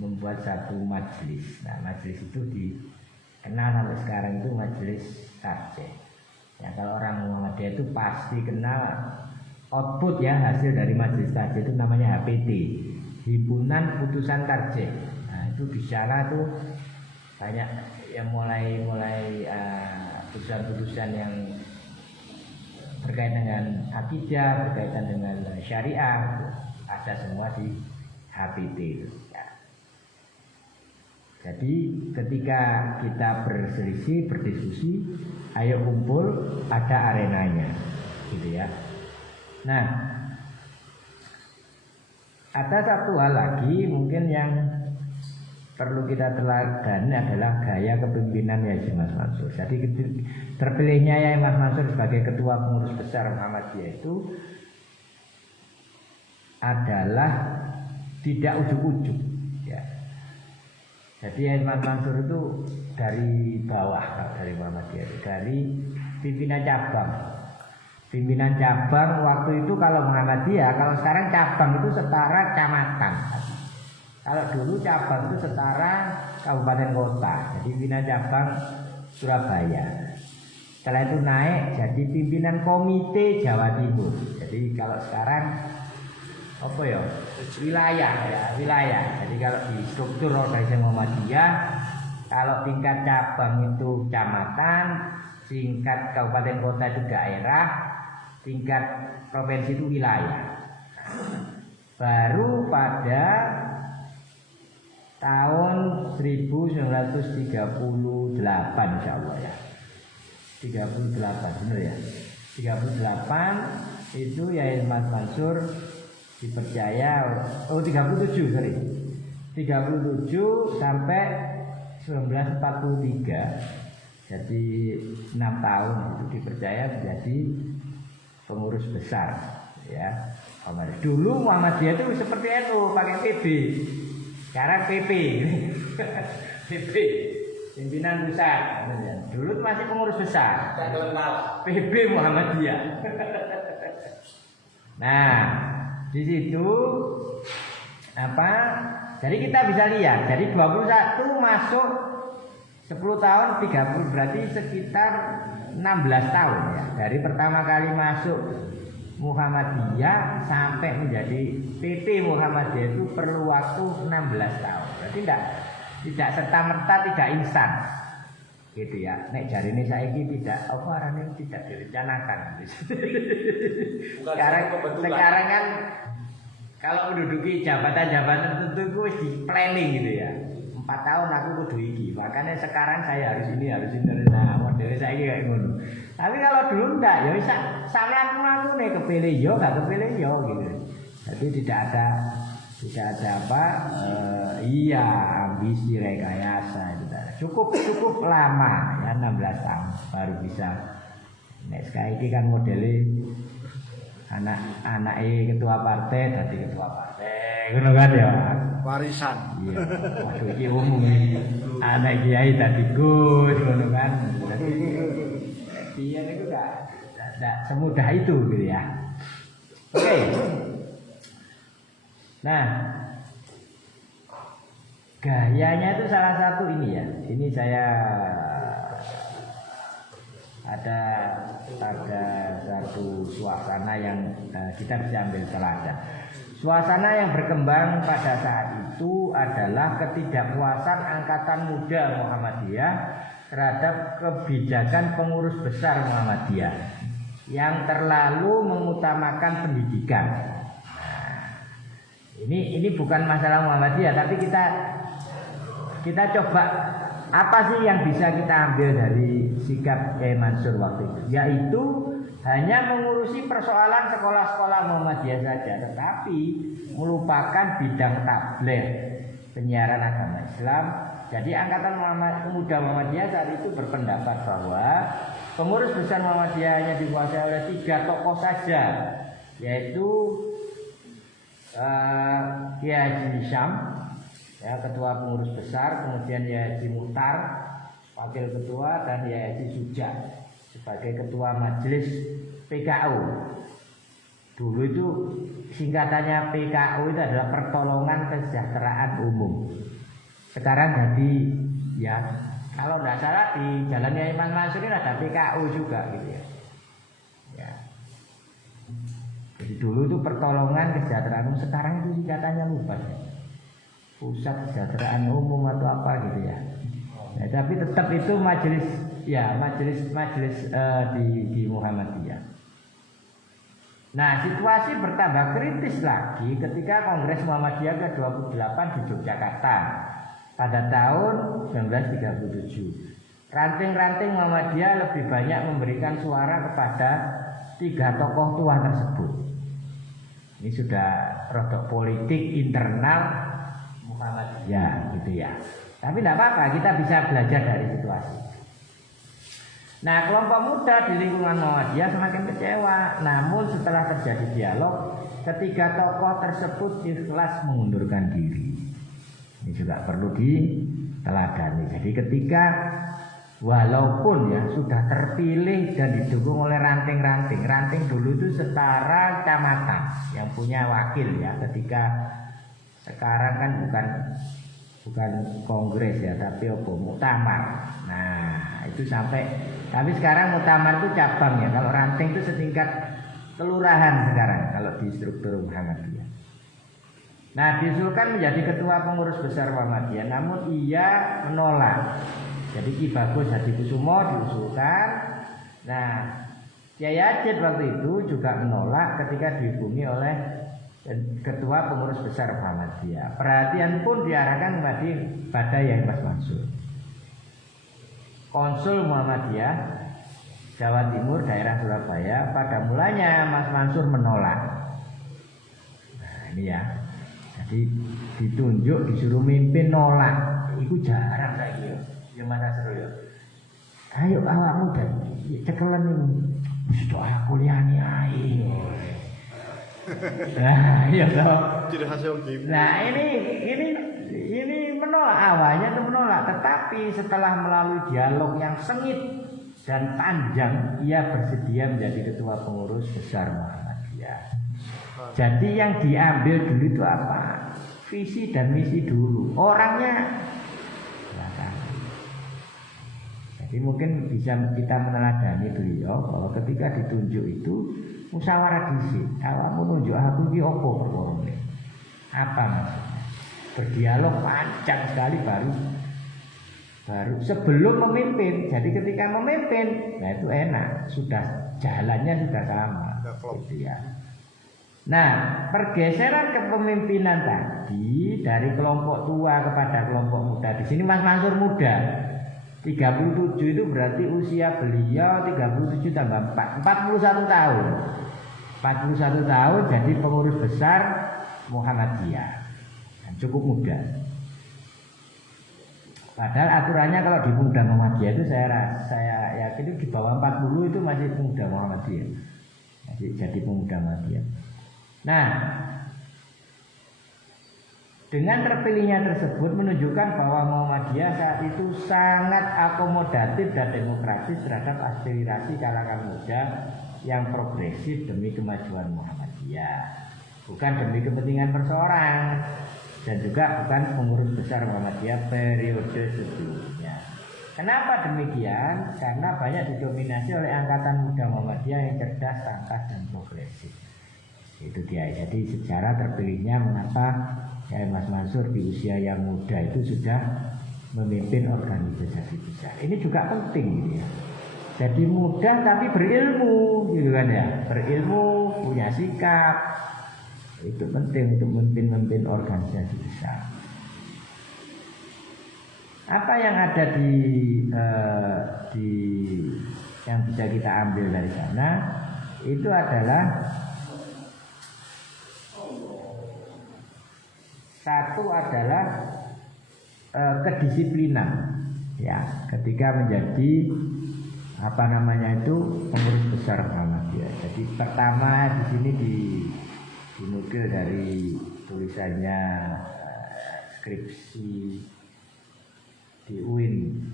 membuat satu majelis. Nah majelis itu dikenal sampai sekarang itu Majelis Tarjih. Ya kalau orang Muhammadiyah itu pasti kenal output ya hasil dari Majelis Tarjih itu namanya HPT. Himpunan Putusan Tarjih. Nah itu di sana tuh banyak yang mulai putusan-putusan yang berkaitan dengan akidah, berkaitan dengan syariah, ada semua di HPT itu. Ya. Jadi ketika kita berselisih, berdiskusi, ayo kumpul, ada arenanya, gitu ya. Nah, ada satu hal lagi mungkin yang perlu kita teladani adalah gaya kepemimpinan Yai Mas Mansur. Jadi terpilihnya Yai Mas Mansur sebagai ketua pengurus besar Muhammadiyah itu adalah tidak ujuk-ujuk, ya. Jadi Yai Mas Mansur itu dari bawah, dari Muhammadiyah, dari pimpinan cabang. Pimpinan cabang waktu itu kalau Muhammadiyah, kalau sekarang cabang itu setara kecamatan. Kalau dulu cabang itu setara kabupaten kota. Jadi pimpinan cabang Surabaya. Setelah itu naik jadi pimpinan komite Jawa Timur. Jadi kalau sekarang apa ya? Wilayah ya, wilayah. Jadi kalau di struktur organisasi Muhammadiyah, kalau tingkat cabang itu kecamatan, tingkat kabupaten kota itu daerah, tingkat provinsi itu wilayah. Baru pada tahun 1938 insya Allah ya, 38 benar ya, 38 itu Yai Mas Mansur dipercaya, 37 sorry, 37 sampai 1943, jadi 6 tahun itu dipercaya menjadi pengurus besar ya. Dulu Muhammadiyah itu seperti itu, pakai PB. Sekarang PP. PP pimpinan pusat. Dulu masih pengurus besar. PB Muhammadiyah. Nah, di situ apa? Jadi kita bisa lihat, jadi 21 masuk 10 tahun 30 berarti sekitar 16 tahun ya. Dari pertama kali masuk Muhammadiyah sampai menjadi PP Muhammadiyah itu perlu waktu 16 tahun. Berarti tidak serta-merta, tidak instan. Gitu ya. Nek jarine saiki tidak apa arane tidak direncanakan. Sekarang kan kalau menduduki jabatan-jabatan tertentu itu wis di planning gitu ya. 4 tahun aku kudu iki. Makanya sekarang saya harus ini. Nah, modelnya saya kayak ngono. Tapi kalau dulu enggak, ya bisa sampean aku nih kepilih yo, gak kepilih yo gitu. Jadi tidak ada apa iya ambisi rekayasa gitu. Cukup lama ya 16 tahun baru bisa. Nek saiki kan modelnya anak ketua partai jadi ketua partai ngono kan ya, Warisan. iya. Waduh iki umum iki anak kiai dadi gus ngono kan. Jadi dia itu enggak semudah itu gitu ya. Oke. Nah, gayanya itu salah satu ini ya. Ini saya ada satu suasana yang kita bisa ambil teladan. Suasana yang berkembang pada saat itu adalah ketidakpuasan angkatan muda Muhammadiyah terhadap kebijakan pengurus besar Muhammadiyah yang terlalu mengutamakan pendidikan. Nah, ini bukan masalah Muhammadiyah, tapi kita coba apa sih yang bisa kita ambil dari sikap Yai Mansur waktu itu? Yaitu hanya mengurusi persoalan sekolah-sekolah Muhammadiyah saja, tetapi melupakan bidang tabligh, penyiaran agama Islam. Jadi angkatan pemuda Muhammadiyah saat itu berpendapat bahwa pengurus besar Muhammadiyah hanya dikuasai oleh 3 tokoh saja, yaitu Kiai Haji Hisham, ya, ketua pengurus besar, kemudian Yai Haji Muhtar, wakil ketua, dan Yai Haji Suja sebagai ketua majelis PKU. Dulu itu singkatannya PKU itu adalah Pertolongan Kesejahteraan Umum. Sekarang jadi ya kalau tidak salah di Jalan Yai Mas Mansur ini ada PKU juga gitu ya. Ya. Jadi dulu itu Pertolongan Kesejahteraan Umum, sekarang itu singkatannya lupa ya. Pusat Kesejahteraan Umum atau apa gitu ya. Nah, tapi tetap itu majelis di Muhammadiyah. Nah, situasi bertambah kritis lagi ketika Kongres Muhammadiyah ke-28 di Yogyakarta pada tahun 1937. Ranting-ranting Muhammadiyah lebih banyak memberikan suara kepada 3 tokoh tua tersebut. Ini sudah produk politik internal Muhammadiyah gitu ya. Tapi tidak apa-apa, kita bisa belajar dari situasi. Nah, kelompok muda di lingkungan Muhammadiyah semakin kecewa. Namun setelah terjadi dialog, ketiga tokoh tersebut ikhlas mengundurkan diri. Ini juga perlu diteladani. Jadi ketika walaupun ya sudah terpilih dan didukung oleh ranting-ranting. Ranting dulu itu setara kecamatan yang punya wakil ya. Ketika sekarang kan bukan kongres ya, tapi muktamar. Nah, itu sampai, tapi sekarang muktamar itu cabang ya. Kalau ranting itu setingkat kelurahan sekarang kalau di struktur Muhammadiyah. Nah, diusulkan menjadi ketua pengurus besar Muhammadiyah, namun ia menolak. Jadi Ki Bagus Hadikusumo diusulkan. Nah, Kyai Ajit waktu itu juga menolak ketika dihubungi oleh ketua pengurus besar Muhammadiyah. Perhatian pun diarahkan pada Yai Mas Mansur, Konsul Muhammadiyah Jawa Timur daerah Surabaya. Pada mulanya Mas Mansur menolak. Nah, ini ya. Jadi ditunjuk disuruh mimpin nolak. Itu jarang lagi ya. Yang mana seru ya. Ayo awakmu dan cekelan ini. Mesti aku liani ae. Nah, iya toh. Nah, ini menolak, awalnya itu menolak, tetapi setelah melalui dialog yang sengit dan panjang, ia bersedia menjadi ketua pengurus besar Muhammadiyah. Jadi yang diambil dulu itu apa? Visi dan misi dulu. Orangnya belakangan. Jadi mungkin bisa kita meneladani beliau bahwa ketika ditunjuk itu musyawarah dhisik. Awakmu nunjuk aku iki apa perkara? Apa maksudnya? Berdialog panjang sekali baru sebelum memimpin. Jadi ketika memimpin, nah itu enak, sudah jalannya sudah sama. Gitu ya. Nah, pergeseran kepemimpinan tadi dari kelompok tua kepada kelompok muda. Di sini Mas Mansur muda. 37 itu berarti usia beliau 37 tambah 4, 41 tahun. 41 tahun jadi pengurus besar Muhammadiyah. Cukup muda. Padahal aturannya kalau di pemuda Muhammadiyah itu saya yakin itu di bawah 40 itu masih pemuda Muhammadiyah. Jadi pemuda Muhammadiyah. Nah, dengan terpilihnya tersebut menunjukkan bahwa Muhammadiyah saat itu sangat akomodatif dan demokratis terhadap aspirasi kalangan muda yang progresif demi kemajuan Muhammadiyah, bukan demi kepentingan perseorangan, dan juga bukan pengurus besar Muhammadiyah periode sebelumnya. Kenapa demikian? Karena banyak didominasi oleh angkatan muda Muhammadiyah yang cerdas, tangkas, dan progresif. Itu dia. Jadi sejarah terpilihnya mengapa Kyai Mas Mansur di usia yang muda itu sudah memimpin organisasi besar. Ini juga penting gitu ya. Jadi muda tapi berilmu, gitu kan ya. Berilmu, punya sikap. Itu penting untuk memimpin organisasi besar. Apa yang ada di yang bisa kita ambil dari sana itu adalah satu adalah kedisiplinan ya ketika menjadi pengurus besar Muhammadiyah. Jadi pertama di sini dinukil dari tulisannya skripsi di UIN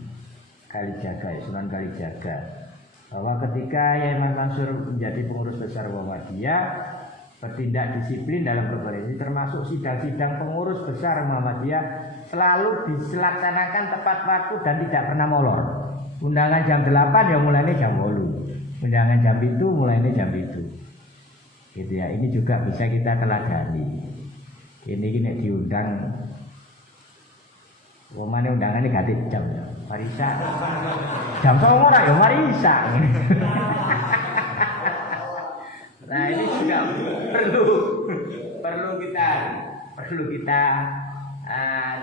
Kalijaga, Sunan Kalijaga, bahwa ketika Yai Mas Mansur menjadi pengurus besar Muhammadiyah bertindak disiplin dalam berkoordinasi, termasuk sidang-sidang pengurus besar Muhammadiyah selalu dilaksanakan tepat waktu dan tidak pernah molor. Undangan jam 8 ya mulainya jam 8. Undangan jam itu mulainya jam itu. Gitu ya. Ini juga bisa kita teladani. Ini diundang. Womane undangan ini ganti jam ya. Marisa. Jam 9 ya Marisa. Nah, ini juga perlu kita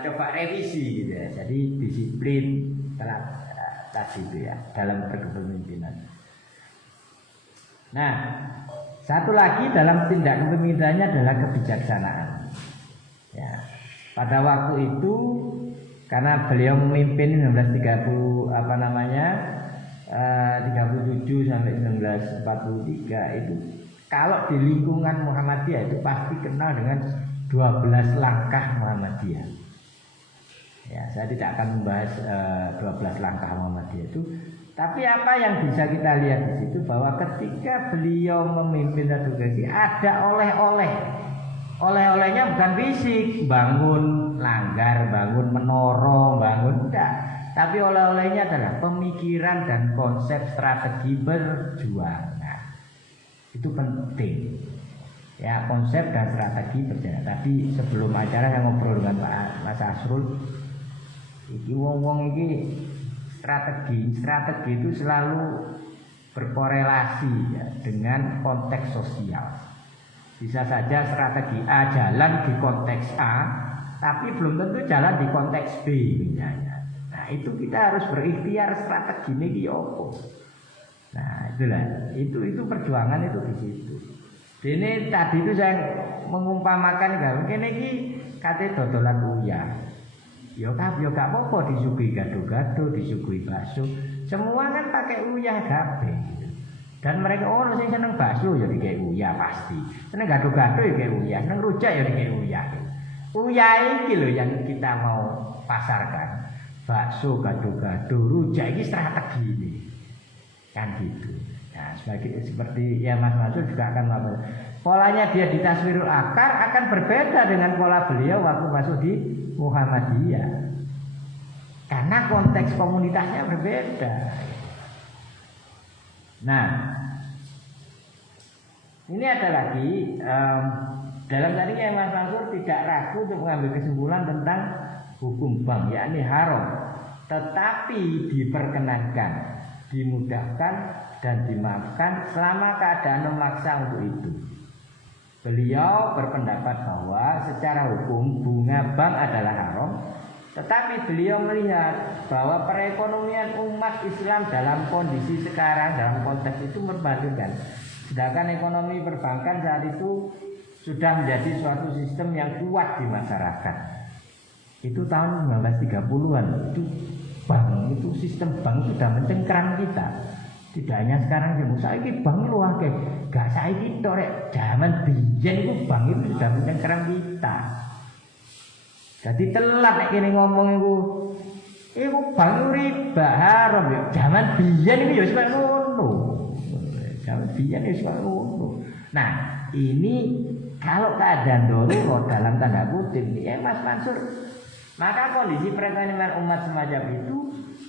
coba revisi gitu ya. Jadi disiplin tadi itu ya dalam berkepemimpinan. Nah, satu lagi dalam tindak kepemimpinannya adalah kebijaksanaan. Ya, pada waktu itu karena beliau memimpin 1930 37 sampai 1943 itu kalau di lingkungan Muhammadiyah itu pasti kenal dengan 12 langkah Muhammadiyah. Ya, saya tidak akan membahas 12 langkah Muhammadiyah itu, tapi apa yang bisa kita lihat di situ bahwa ketika beliau memimpin advokasi ada oleh-oleh. Oleh-olehnya bukan fisik, bangun langgar, bangun menara, bangun enggak. Tapi oleh-olehnya adalah pemikiran dan konsep strategi berjuangan. Itu penting. Ya, konsep dan strategi berjuangan. Tadi sebelum acara saya ngobrol dengan Pak Mas Asrul. Iki wong-wong iki strategi itu selalu berkorelasi ya, dengan konteks sosial. Bisa saja strategi A jalan di konteks A, tapi belum tentu jalan di konteks B misalnya. Nah, itu kita harus berikhtiar strategi ini opo. Nah, itulah. Itu perjuangan itu di situ. Ini tadi itu saya mengumpamakan kan, kene iki kate dodolan uyah. Ya gak apa-apa disuguhi gado-gado, disuguhi bakso. Semua kan pakai uyah kabeh. Dan mereka orang sing seneng bakso ya dikek uyah pasti. Seneng gado-gado ya dikek uyah, seneng rujak ya dikek uyah. Uyah iki lho yang kita mau pasarkan. Bakso, gado-gado, rujak ini strategi ini. Kan gitu. Nah, seperti ya Mas Mansur juga akan melakukan. Polanya dia di Taswirul Akar akan berbeda dengan pola beliau waktu masuk di Muhammadiyah. Karena konteks komunitasnya berbeda. Nah, ini ada lagi dalam tadinya Mas Mansur tidak ragu untuk mengambil kesimpulan tentang hukum bank, yakni haram, tetapi diperkenankan, dimudahkan dan dimaafkan selama keadaan memaksa untuk itu. Beliau berpendapat bahwa secara hukum bunga bank adalah haram, tetapi beliau melihat bahwa perekonomian umat Islam dalam kondisi sekarang, dalam konteks itu membantukan. Sedangkan ekonomi perbankan saat itu sudah menjadi suatu sistem yang kuat di masyarakat. Itu tahun 1930-an, itu bank, itu sistem bank sudah mencengkram kita. Tidak hanya sekarang sih, saiki bank lu akeh, gak saiki tok rek, zaman biyen iku bank itu sudah mencengkram kita. Jadi telat nek kene ngomong iku bank riba haram ya. Zaman biyen iki ya wis ngono. Zaman biyen wis ngono. Nah, ini kalau keadaan darurat dalam tanda kutip ya Mas Mansur, maka kondisi perekonomian umat semacam itu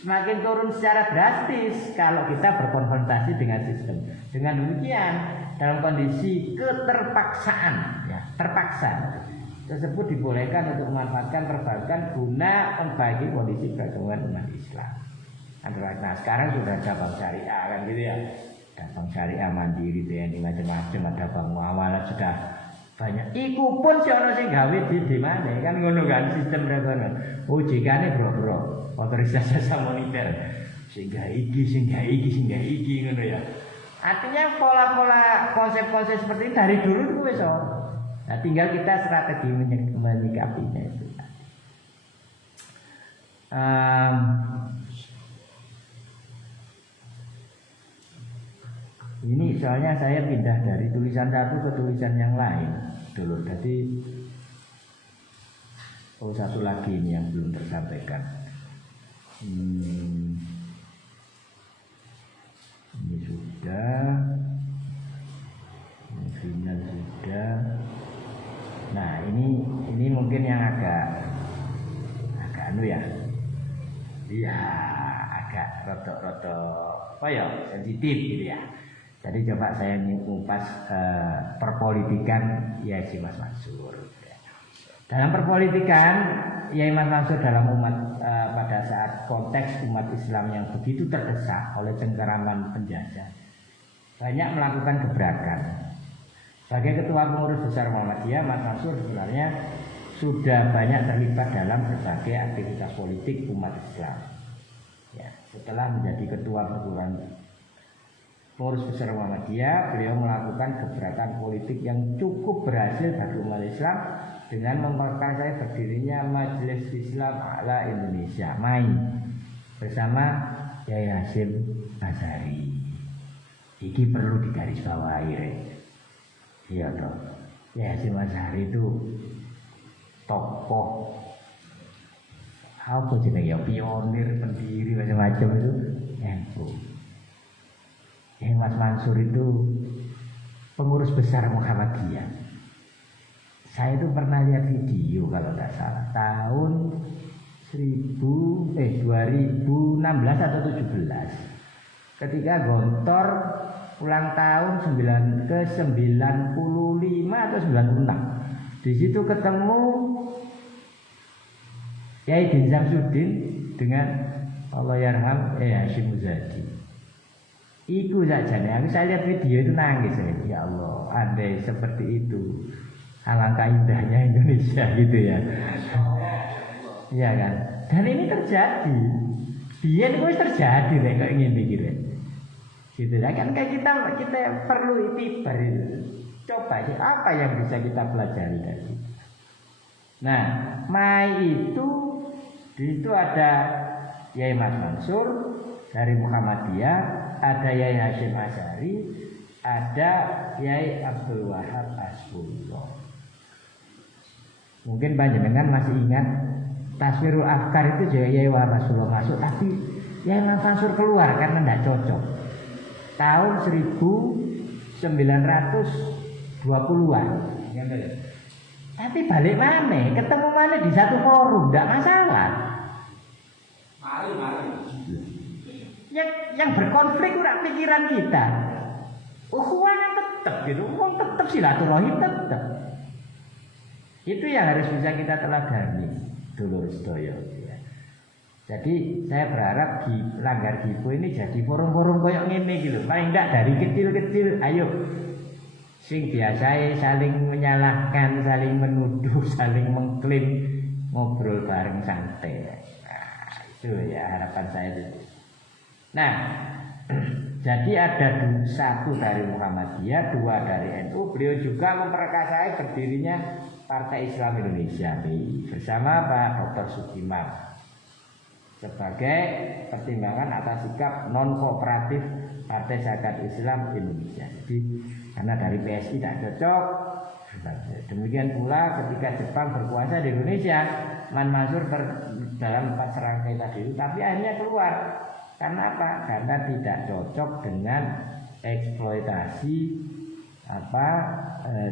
semakin turun secara drastis kalau kita berkonfrontasi dengan sistem. Dengan demikian, dalam kondisi keterpaksaan, ya, terpaksa tersebut dibolehkan untuk memanfaatkan perbankan guna memperbaiki kondisi perekonomian umat Islam. Nah, sekarang sudah ada bank syariah kan gitu ya. Ada bank syariah mandiri, BNI macam-macam, ada bank muamalah sudah banyak. Iku pun seorang sing gawe di mana kan ngono kan sistem perekonomian. OJK-ne bro-bro, otoritas jasa moneter. Sehingga iki ngono ya. Artinya pola-pola konsep-konsep seperti ini dari dulu itu wis. Nah, tinggal kita strategi menyikapinya itu. Ini soalnya saya pindah dari tulisan satu ke tulisan yang lain dulu. Jadi satu lagi ini yang belum tersampaikan. Ini sudah, ini final sudah. Nah, ini mungkin yang agak anu ya. Iya, agak rotok-rotok apa ya, sensitif gitu ya. Jadi coba saya ngupas perpolitikan ya si Mas Mansur. Dalam perpolitikan ya Mas Mansur dalam umat pada saat konteks umat Islam yang begitu terdesak oleh cengkeraman penjajah, banyak melakukan gebrakan. Sebagai ketua pengurus besar Muhammadiyah, Mas Mansur sebenarnya sudah banyak terlibat dalam berbagai aktivitas politik umat Islam. Ya, setelah menjadi ketua perguruan pengurus besar Muhammadiyah, beliau melakukan gebrakan politik yang cukup berhasil bagi umat Islam dengan memperkaya berdirinya Majelis Islam A'la Indonesia (MAI) bersama Yai Hasyim Asy'ari. Iki perlu digarisbawahi, iya toh. Yai Hasyim Asy'ari itu tokoh apa jenenge ya, pionir, pendiri macam-macam itu. Yang Mas Mansur itu pengurus besar Muhammadiyah. Saya itu pernah lihat video kalau tidak salah tahun 2016 atau 17 ketika Gontor ulang tahun ke-95 atau 96. Di situ ketemu Yai Din Samsudin dengan Allahyarham Hasyim Muzadi. Iku saja nih, saya lihat video itu nangis saya. Ya Allah, andai seperti itu, alangkah indahnya Indonesia gitu ya. Iya kan? Dan ini terjadi. Dia itu terjadi deh kayak gini gitu. Gitu ya kan, kayak kita perlu itibar itu. Coba sih apa yang bisa kita pelajari dari itu. Nah, MAI itu ada Yai Mas Mansur dari Muhammadiyah, ada Yai Hasyim Asy'ari, ada Yai Abdul Wahab Asbullah. Mungkin panjenengan masih ingat Taswirul Afkar itu juga Yai Wahab Asbullah masuk, tapi Yai Mas Mansur keluar karena tidak cocok. Tahun 1920-an. Tapi balik mana? Ketemu mana di satu forum, tidak masalah. Yang berkonflik udah pikiran kita. Ukhuwah tetap gitu, tetap silaturahim tetap. Itu yang harus bisa kita teladani, dulur sedaya. Jadi saya berharap di Langgar Gipo ini jadi forum-forum koyok ngene gitu. Paling enggak dari kecil-kecil, ayo sing biasa saling menyalahkan, saling menuduh, saling mengklaim, ngobrol bareng santai. Nah, itu ya harapan saya itu. Nah, jadi ada satu dari Muhammadiyah, dua dari NU. Beliau juga memperkasai berdirinya Partai Islam Indonesia (PI) bersama Pak Dr. Sukimah sebagai pertimbangan atas sikap non kooperatif Partai Zakat Islam Indonesia. Jadi karena dari PSI tidak cocok. Demikian pula ketika Jepang berkuasa di Indonesia, Man Mansur dalam 4 serangkai tadi itu, tapi akhirnya keluar. Karena apa? Karena tidak cocok dengan eksploitasi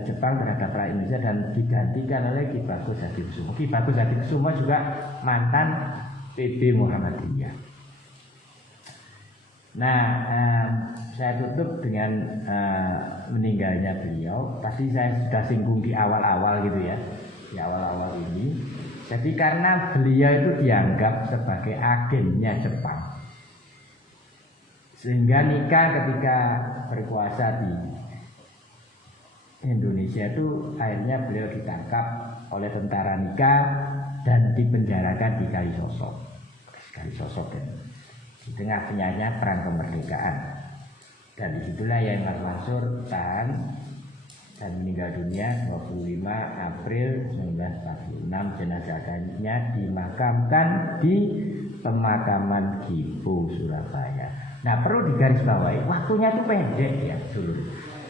Jepang terhadap rakyat Indonesia dan digantikan oleh Ki Bagus Hadikusumo. Ki Bagus Hadikusumo juga mantan PB Muhammadiyah. Nah, saya tutup dengan meninggalnya beliau. Pasti saya sudah singgung di awal-awal gitu ya, di awal-awal ini. Jadi karena beliau itu dianggap sebagai agennya Jepang, sehingga nikah ketika berkuasa di Indonesia itu akhirnya beliau ditangkap oleh tentara nikah dan dipenjarakan di Kalisosok dan di tengah-tengahnya perang kemerdekaan. Dan disitulah Yai Mas Mansur tahan dan meninggal dunia 25 April 1946. Jenazahnya dimakamkan di pemakaman Gipo, Surabaya. Nah, perlu digarisbawahi, waktunya itu pendek ya dulu.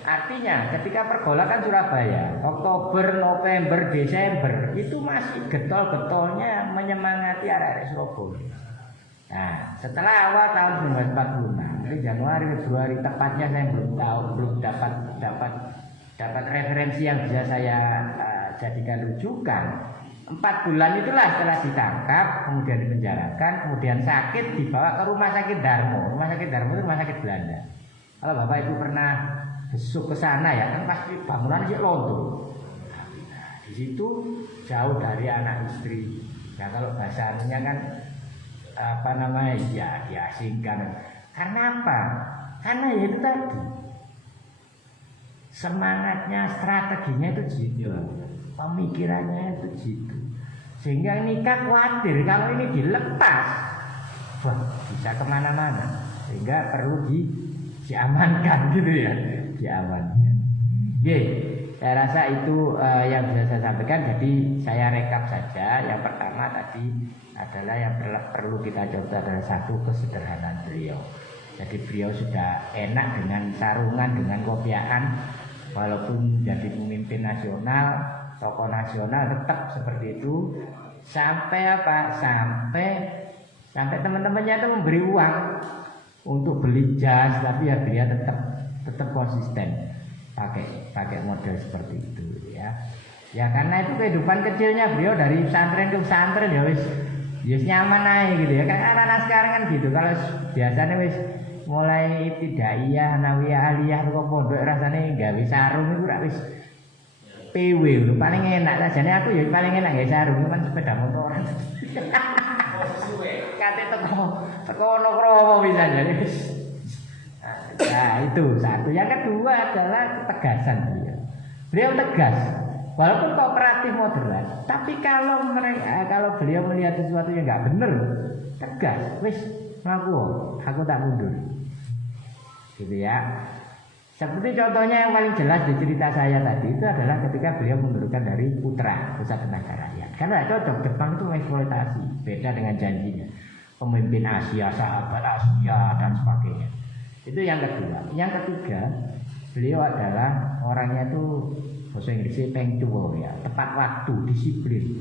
Artinya ketika pergolakan Surabaya Oktober, November, Desember itu masih getol-getolnya menyemangati arek-arek Surabaya. Nah, setelah awal tahun 1946, dari Januari, Februari tepatnya saya belum dapat referensi yang bisa saya jadikan rujukan. 4 bulan itulah setelah ditangkap, kemudian dipenjarakan, kemudian sakit dibawa ke Rumah Sakit Darmo. Rumah Sakit Darmo itu rumah sakit Belanda. Kalau Bapak Ibu pernah besuk ke sana ya, kan pasti bangunan sih lonto. Nah, di situ jauh dari anak istri. Nah, kalau bahasa anunya kan ya diasingkan. Karena apa? Karena ya itu tadi semangatnya, strateginya itu gitu. Pemikirannya itu gitu. Sehingga nikah khawatir kalau ini dilepas, wah bisa kemana-mana. Sehingga perlu diamankan gitu ya, diamankan. Oke, saya rasa itu yang bisa saya sampaikan. Jadi saya rekap saja. Yang pertama tadi adalah yang perlu kita coba adalah satu, kesederhanaan beliau. Jadi beliau sudah enak dengan sarungan, dengan kopiahan, walaupun jadi pemimpin nasional, tokoh nasional tetap seperti itu. Sampai apa? Sampai teman-temannya itu memberi uang untuk beli jas, tapi ya dia tetap konsisten pakai model seperti itu ya. Ya karena itu kehidupan kecilnya beliau dari pesantren ke pesantren ya wis nyaman aja gitu ya. Kayak anak-anak sekarang kan gitu. Kalau biasanya wis mulai ibtidaiyah, nawiyah, aliyah kok pondok rasane gawe sarung iku rak wis PW lho paling enak sajane aku ya paling enak gawe sarung kan sepeda motoran. Kate teko ono kromo bisa jadi. Nah, itu satu. Yang kedua adalah ketegasan beliau. Beliau tegas. Walaupun kooperatif moderat, tapi kalau beliau melihat sesuatu yang nggak benar, tegas. Wis aku tak mundur. Gitu ya. Seperti contohnya yang paling jelas di cerita saya tadi itu adalah ketika beliau mundurkan dari Putra, Pusat Tenaga Rakyat. Karena cocok, Jepang itu eksploitasi, beda dengan janjinya. Pemimpin Asia, sahabat Asia dan sebagainya. Itu yang kedua. Yang ketiga, beliau adalah orangnya itu bahasa Inggrisnya punctual ya, tepat waktu, disiplin.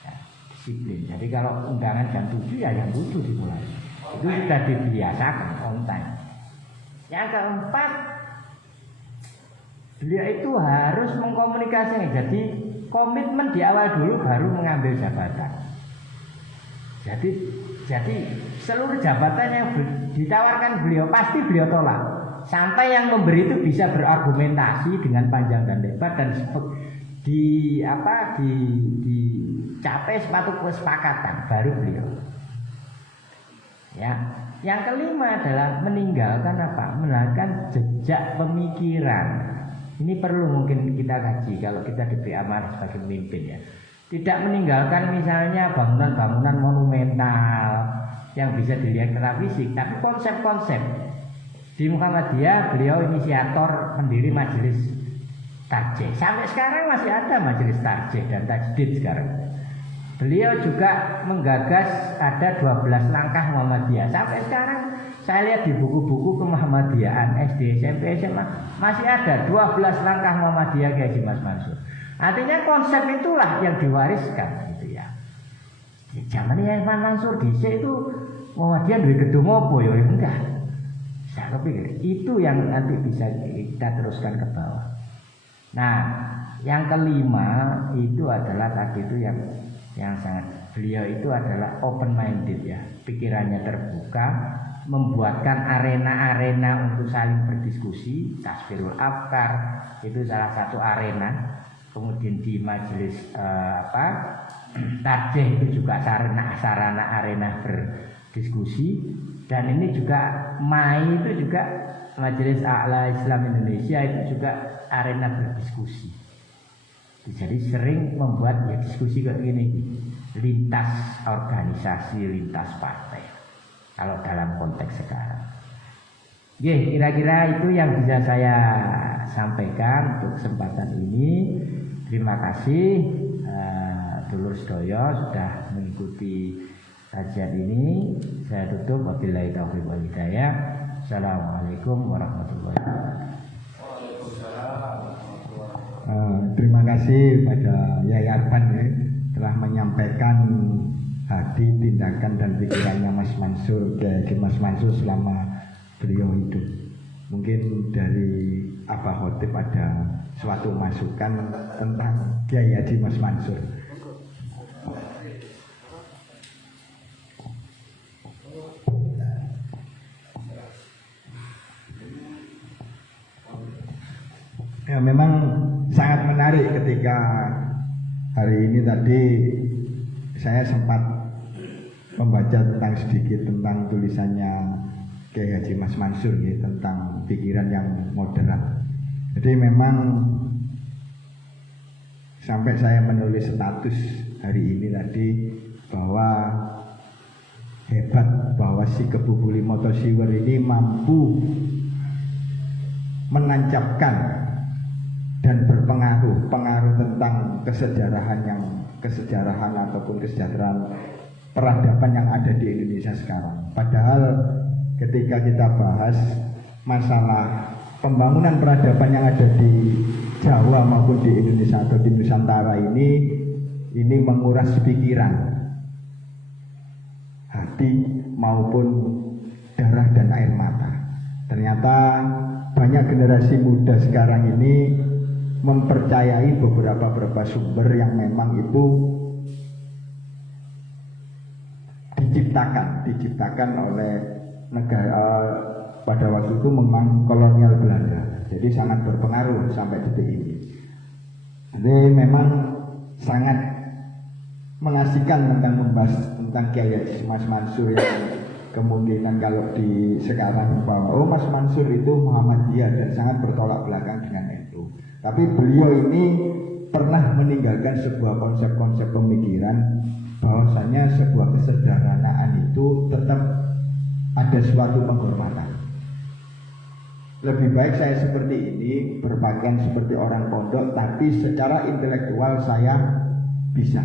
Ya, disiplin. Jadi kalau undangan jam 7 ya jam 7 dimulai. Itu sudah dibiasakan on time. Yang keempat, beliau itu harus mengkomunikasikan. Jadi komitmen di awal dulu baru mengambil jabatan. Jadi seluruh jabatan yang ditawarkan beliau pasti beliau tolak. Sampai yang memberi itu bisa berargumentasi dengan panjang dan lebar dan dicapai suatu kesepakatan baru beliau. Ya. Yang kelima adalah meninggalkan apa? Melakukan jejak pemikiran. Ini perlu mungkin kita kaji kalau kita diberi amanah sebagai pemimpin ya. Tidak meninggalkan misalnya bangunan-bangunan monumental yang bisa dilihat secara fisik, tapi konsep-konsep. Di Muhammadiyah beliau inisiator pendiri majelis tarjih. Sampai sekarang masih ada majelis tarjih dan tajdid sekarang. Beliau juga menggagas ada 12 langkah Muhammadiyah. Sampai sekarang saya lihat di buku-buku kemuhammadiyahan SD, SMP, SMA masih ada 12 langkah Muhammadiyah Kiai Haji Mas Mansur. Artinya konsep itulah yang diwariskan gitu ya. Di zaman Kiai Mas Mansur dhisik itu Muhammadiyah duwe gedung apa ya enggak. Saya pikir itu yang nanti bisa kita teruskan ke bawah. Nah, yang kelima itu adalah tadi itu yang sangat beliau itu adalah open minded ya, pikirannya terbuka, membuatkan arena-arena untuk saling berdiskusi. Tasfirul Afkar itu salah satu arena. Kemudian di majelis tarjih itu juga sarana arena berdiskusi. Dan ini juga MAI itu juga Majelis A'la Islam Indonesia itu juga arena berdiskusi. Jadi sering membuat ya diskusi kayak gini, lintas organisasi, lintas partai. Kalau dalam konteks sekarang. Oke, kira-kira itu yang bisa saya sampaikan untuk kesempatan ini. Terima kasih dulur sedoyo sudah mengikuti kajian ini. Saya tutup, wabillahi taufiq wal hidayah. Assalamualaikum warahmatullahi wabarakatuh. Terima kasih pada Yai Arfan ya, telah menyampaikan hati, tindakan dan pikirannya Mas Mansur, Kiai Mas Mansur selama beliau hidup. Mungkin dari Abah Khotib ada suatu masukan tentang Kiai Haji Mas Mansur. Ya, memang sangat menarik ketika hari ini tadi saya sempat membaca sedikit tentang tulisannya Kiai Haji Mas Mansur ya, tentang pikiran yang moderat. Jadi memang sampai saya menulis status hari ini tadi bahwa hebat bahwa si Kebubuli Motosiwer ini mampu menancapkan dan berpengaruh tentang kesejarahan ataupun kesejahteraan peradaban yang ada di Indonesia sekarang. Padahal ketika kita bahas masalah pembangunan peradaban yang ada di Jawa maupun di Indonesia atau di Nusantara ini menguras pikiran, hati maupun darah dan air mata. Ternyata banyak generasi muda sekarang ini mempercayai beberapa sumber yang memang itu diciptakan oleh negara pada waktu itu memang kolonial Belanda. Jadi sangat berpengaruh sampai detik ini. Jadi memang sangat mengasihkan tentang membahas tentang Kiai Haji Mas Mansur yang kemungkinan kalau di sekarang bahwa Mas Mansur itu Muhammadiyah dan sangat bertolak belakang dengan NU. Tapi beliau ini pernah meninggalkan sebuah konsep-konsep pemikiran bahwasanya sebuah kesederhanaan itu tetap ada suatu penghormatan. Lebih baik saya seperti ini, berpakaian seperti orang pondok, tapi secara intelektual saya bisa.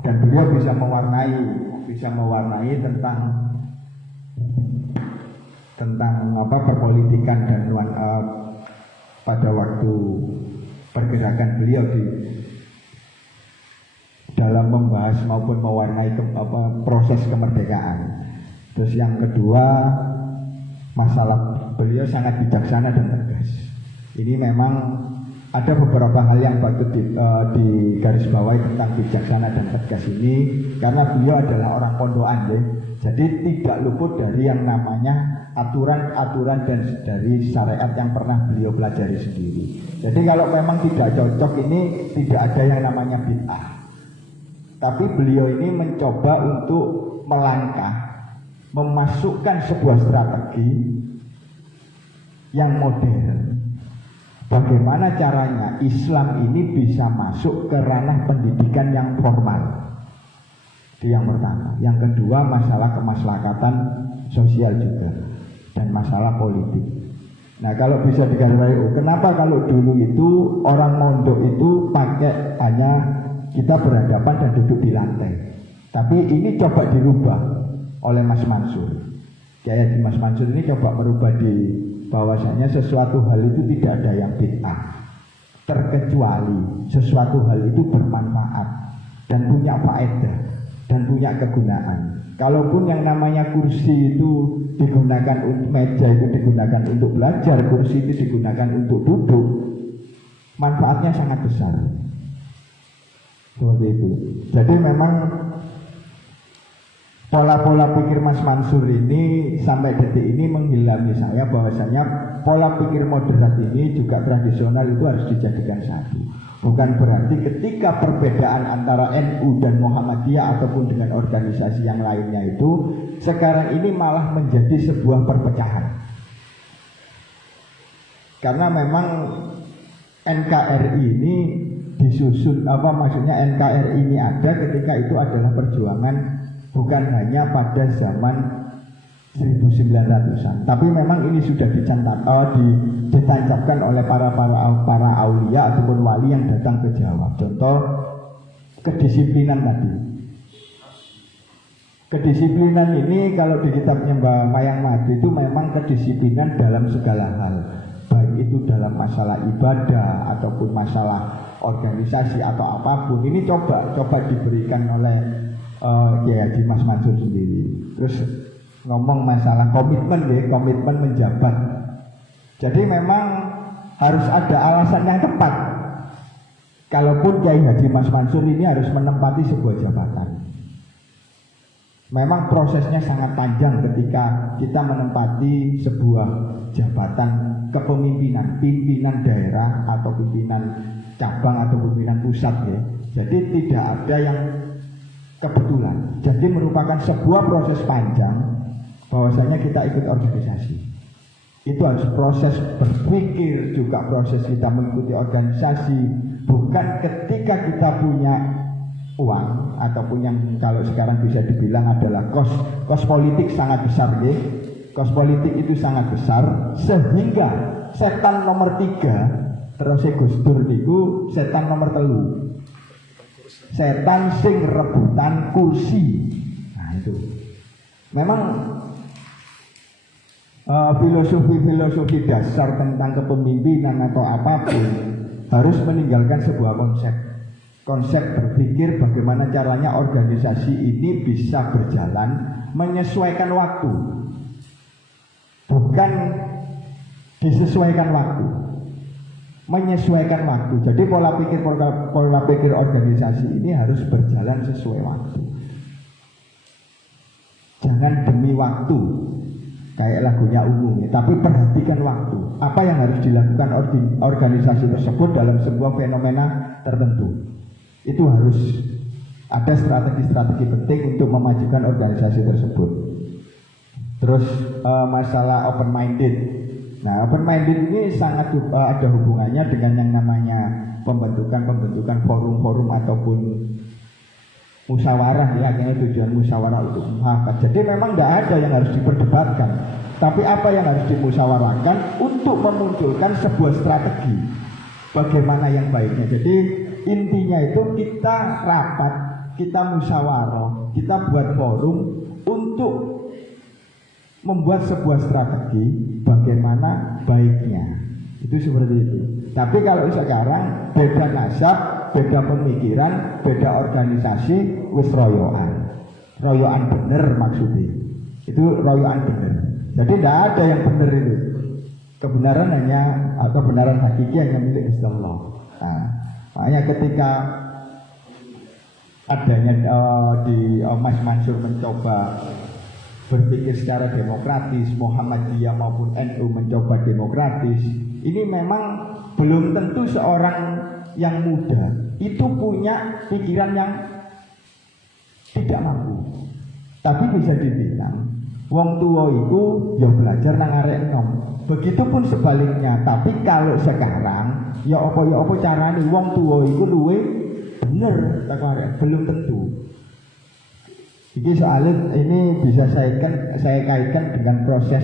Dan beliau bisa mewarnai tentang perpolitikan dan pada waktu pergerakan beliau di dalam membahas maupun mewarnai proses kemerdekaan. Terus yang kedua, masalah beliau sangat bijaksana dan tegas. Ini memang ada beberapa hal yang patut digarisbawahi tentang bijaksana dan tegas ini, karena beliau adalah orang pondokan, ya. Jadi tidak luput dari yang namanya aturan-aturan dan dari syariat yang pernah beliau pelajari sendiri. Jadi kalau memang tidak cocok ini tidak ada yang namanya bid'ah. Tapi beliau ini mencoba untuk melangkah, memasukkan sebuah strategi yang modern. Bagaimana caranya Islam ini bisa masuk ke ranah pendidikan yang formal? Itu yang pertama. Yang kedua, masalah kemaslahatan sosial juga dan masalah politik. Nah, kalau bisa digarisbawahi, kenapa kalau dulu itu orang mondok itu pakai hanya kita berhadapan dan duduk di lantai. Tapi ini coba dirubah oleh Mas Mansur. Kiai Mas Mansur ini coba merubah di bahwasanya sesuatu hal itu tidak ada yang bid'ah, terkecuali sesuatu hal itu bermanfaat dan punya faedah dan punya kegunaan. Kalaupun yang namanya kursi itu digunakan untuk meja, itu digunakan untuk belajar, kursi itu digunakan untuk duduk, manfaatnya sangat besar. Seperti itu. Jadi memang pola-pola pikir Mas Mansur ini sampai detik ini menghilami saya bahwasanya pola pikir moderat ini juga tradisional itu harus dijadikan satu. Bukan berarti ketika perbedaan antara NU dan Muhammadiyah ataupun dengan organisasi yang lainnya itu sekarang ini malah menjadi sebuah perpecahan. Karena memang NKRI ini disusun maksudnya NKRI ini ada ketika itu adalah perjuangan bukan hanya pada zaman 1900-an, tapi memang ini sudah ditancapkan oleh para aulia ataupun wali yang datang ke Jawa. Contoh kedisiplinan tadi. Kedisiplinan ini kalau di kitabnya Mbak Mayang Madu itu memang kedisiplinan dalam segala hal, baik itu dalam masalah ibadah ataupun masalah organisasi atau apapun. Ini coba diberikan oleh Kiai Haji Mas Mansur sendiri. Terus ngomong masalah komitmen menjabat. Jadi memang harus ada alasan yang tepat. Kalaupun Kiai Haji Mas Mansur ini harus menempati sebuah jabatan. Memang prosesnya sangat panjang ketika kita menempati sebuah jabatan kepemimpinan, pimpinan daerah atau pimpinan cabang atau pimpinan pusat, ya. Jadi tidak ada yang kebetulan. Jadi merupakan sebuah proses panjang bahwasanya kita ikut organisasi. Itu harus proses berpikir, juga proses kita mengikuti organisasi, bukan ketika kita punya uang ataupun yang kalau sekarang bisa dibilang adalah kos politik sangat besar, ya. Kos politik itu sangat besar sehingga setan nomor 3 terus Gus Dur niku setan nomor 3. Setan sing rebutan kursi. Nah itu. Memang filosofi dasar tentang kepemimpinan atau apapun harus meninggalkan sebuah konsep berpikir bagaimana caranya organisasi ini bisa berjalan menyesuaikan waktu, bukan disesuaikan waktu, menyesuaikan waktu. Jadi pola pikir organisasi ini harus berjalan sesuai waktu. Jangan demi waktu kayak lagunya Ungu, tapi perhatikan waktu. Apa yang harus dilakukan organisasi tersebut dalam sebuah fenomena tertentu. Itu harus ada strategi-strategi penting untuk memajukan organisasi tersebut. Terus masalah open minded. Nah, open minded ini sangat ada hubungannya dengan yang namanya pembentukan forum-forum ataupun musyawarah, ya, akhirnya tujuan musyawarah untuk mufakat. Jadi memang tidak ada yang harus diperdebatkan, tapi apa yang harus dimusyawarahkan untuk memunculkan sebuah strategi bagaimana yang baiknya. Jadi intinya itu kita rapat, kita musyawarah, kita buat forum untuk membuat sebuah strategi bagaimana baiknya. Itu seperti itu. Tapi kalau sekarang beda nasab, beda pemikiran, beda organisasi, wis royoan bener maksudnya. Itu royoan bener. Jadi tidak ada yang bener itu. Kebenaran hanya kebenaran hakiki hanya milik Gusti Allah. Nah, makanya ketika adanya di Mas Mansur mencoba berpikir secara demokratis, Muhammadiyah maupun NU mencoba demokratis, ini memang belum tentu seorang yang muda itu punya pikiran yang tidak mampu. Tapi bisa dibilang wong tua itu ya belajar nang arek enom. Begitupun sebaliknya. Tapi kalau sekarang ya apa carane wong tua itu luwe bener tak arek, belum tentu. Ini soalnya ini bisa saya kaitkan dengan proses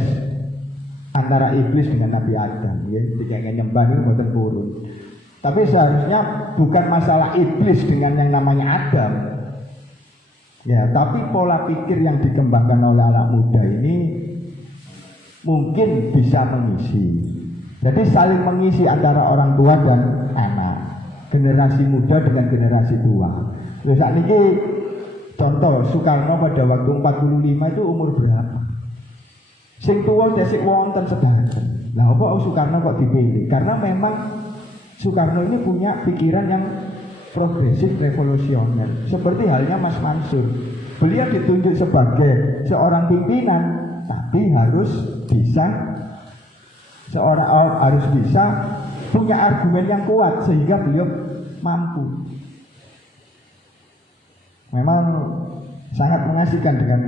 antara iblis dengan Nabi Adam, ya. Jika nyembah itu boten purun. Tapi seharusnya bukan masalah iblis dengan yang namanya Adam, ya. Tapi pola pikir yang dikembangkan oleh anak muda ini mungkin bisa mengisi. Jadi saling mengisi antara orang tua dan anak, generasi muda dengan generasi tua. Terus saat ini contoh Soekarno pada waktu 45 itu umur berapa? Sing tuwa tesik wonten sedanten. Lah apa Soekarno kok dipilih? Karena memang Soekarno ini punya pikiran yang progresif revolusioner. Seperti halnya Mas Mansur. Beliau ditunjuk sebagai seorang pimpinan, tapi harus bisa punya argumen yang kuat sehingga beliau mampu. Memang sangat mengasihkan dengan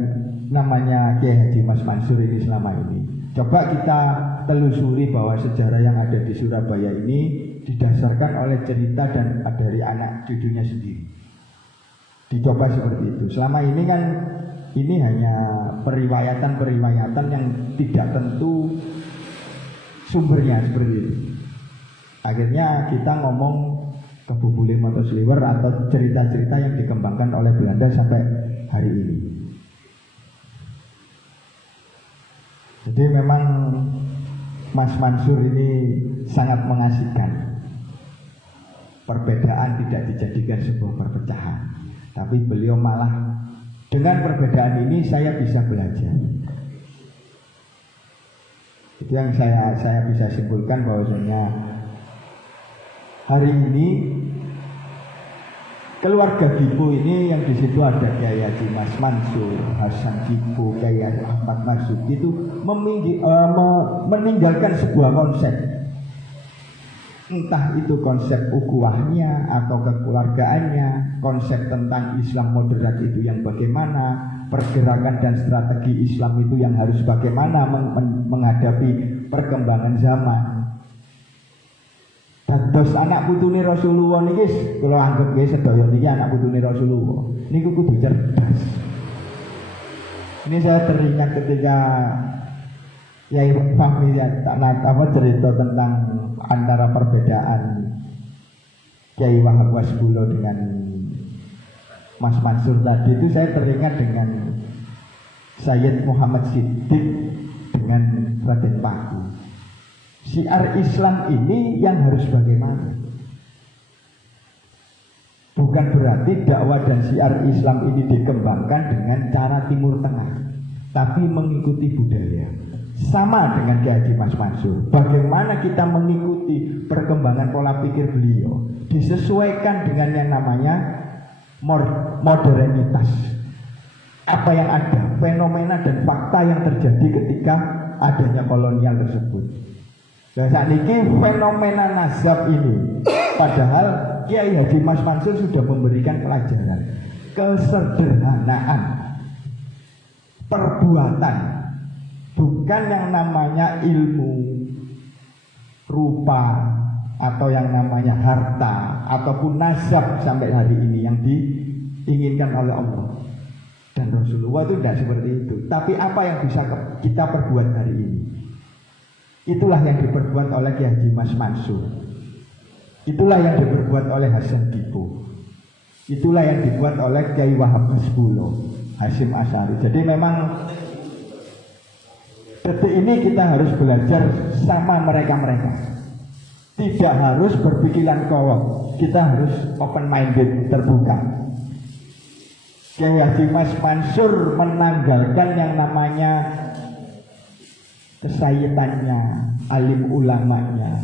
namanya Kiai Haji Mas Mansur ini selama ini. Coba kita telusuri bahwa sejarah yang ada di Surabaya ini didasarkan oleh cerita dan dari anak cucunya sendiri. Dicoba seperti itu. Selama ini kan ini hanya periwayatan yang tidak tentu sumbernya seperti itu. Akhirnya kita ngomong Kebubule Motosliwer atau cerita-cerita yang dikembangkan oleh Belanda sampai hari ini. Jadi memang Mas Mansur ini sangat mengasihkan. Perbedaan tidak dijadikan sebuah perpecahan, tapi beliau malah dengan perbedaan ini saya bisa belajar. Itu yang saya bisa simpulkan bahwasanya hari ini keluarga Gipo ini yang di situ ada Kiai Haji Mas Mansur, Hasan Gipo, Kiai Ahmad Marzuki itu meninggalkan sebuah konsep. Entah itu konsep ukhuwahnya atau kekeluargaannya, konsep tentang Islam moderat itu yang bagaimana, pergerakan dan strategi Islam itu yang harus bagaimana menghadapi perkembangan zaman. dados anak putune Rasulullah niki kula anggap nggih sedaya niki anak putune Rasulullah. Niku kudu cerdas. Ini saya teringat ketika Yai Fahmi cerita tentang antara perbedaan Kiai Wahab Wasbulo dengan Mas Mansur tadi, itu saya teringat dengan Sayyid Muhammad Siddiq dengan Raden Paku. Syiar Islam ini yang harus bagaimana? Bukan berarti dakwah dan syiar Islam ini dikembangkan dengan cara Timur Tengah, tapi mengikuti budaya. Sama dengan Kiai Haji Mas Mansur. Bagaimana kita mengikuti perkembangan pola pikir beliau, disesuaikan dengan yang namanya modernitas. Apa yang ada, fenomena dan fakta yang terjadi ketika adanya kolonial tersebut. Dan saat ini fenomena nasab ini, padahal Kiai Haji Mas Mansur sudah memberikan pelajaran kesederhanaan perbuatan, bukan yang namanya ilmu rupa atau yang namanya harta ataupun nasab sampai hari ini yang diinginkan oleh Allah dan Rasulullah. Itu tidak seperti itu. Tapi apa yang bisa kita perbuat hari ini, itulah yang diperbuat oleh Kiai Haji Mas Mansur. Itulah yang diperbuat oleh Hasan Dipo. Itulah yang dibuat oleh Kiai Wahab Hasbulo, Hasyim Asy'ari. Jadi memang detik ini kita harus belajar sama mereka-mereka. Tidak harus berpikiran kolot. Kita harus open minded, terbuka. Kiai Haji Mas Mansur menanggalkan yang namanya kesayyidannya, alim ulamanya,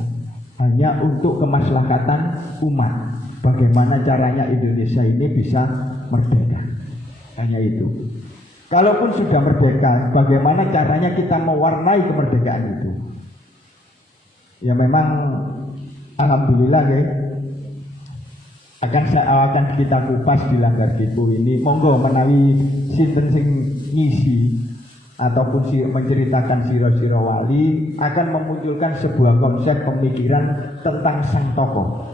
hanya untuk kemaslahatan umat. Bagaimana caranya Indonesia ini bisa merdeka. Hanya itu. Kalaupun sudah merdeka, bagaimana caranya kita mewarnai kemerdekaan itu? Ya memang alhamdulillah ya, akan kita kupas di Langgar Dipo ini. Monggo menawi sinten sing ngisi ataupun menceritakan siro-siro wali, akan memunculkan sebuah konsep pemikiran tentang sang tokoh.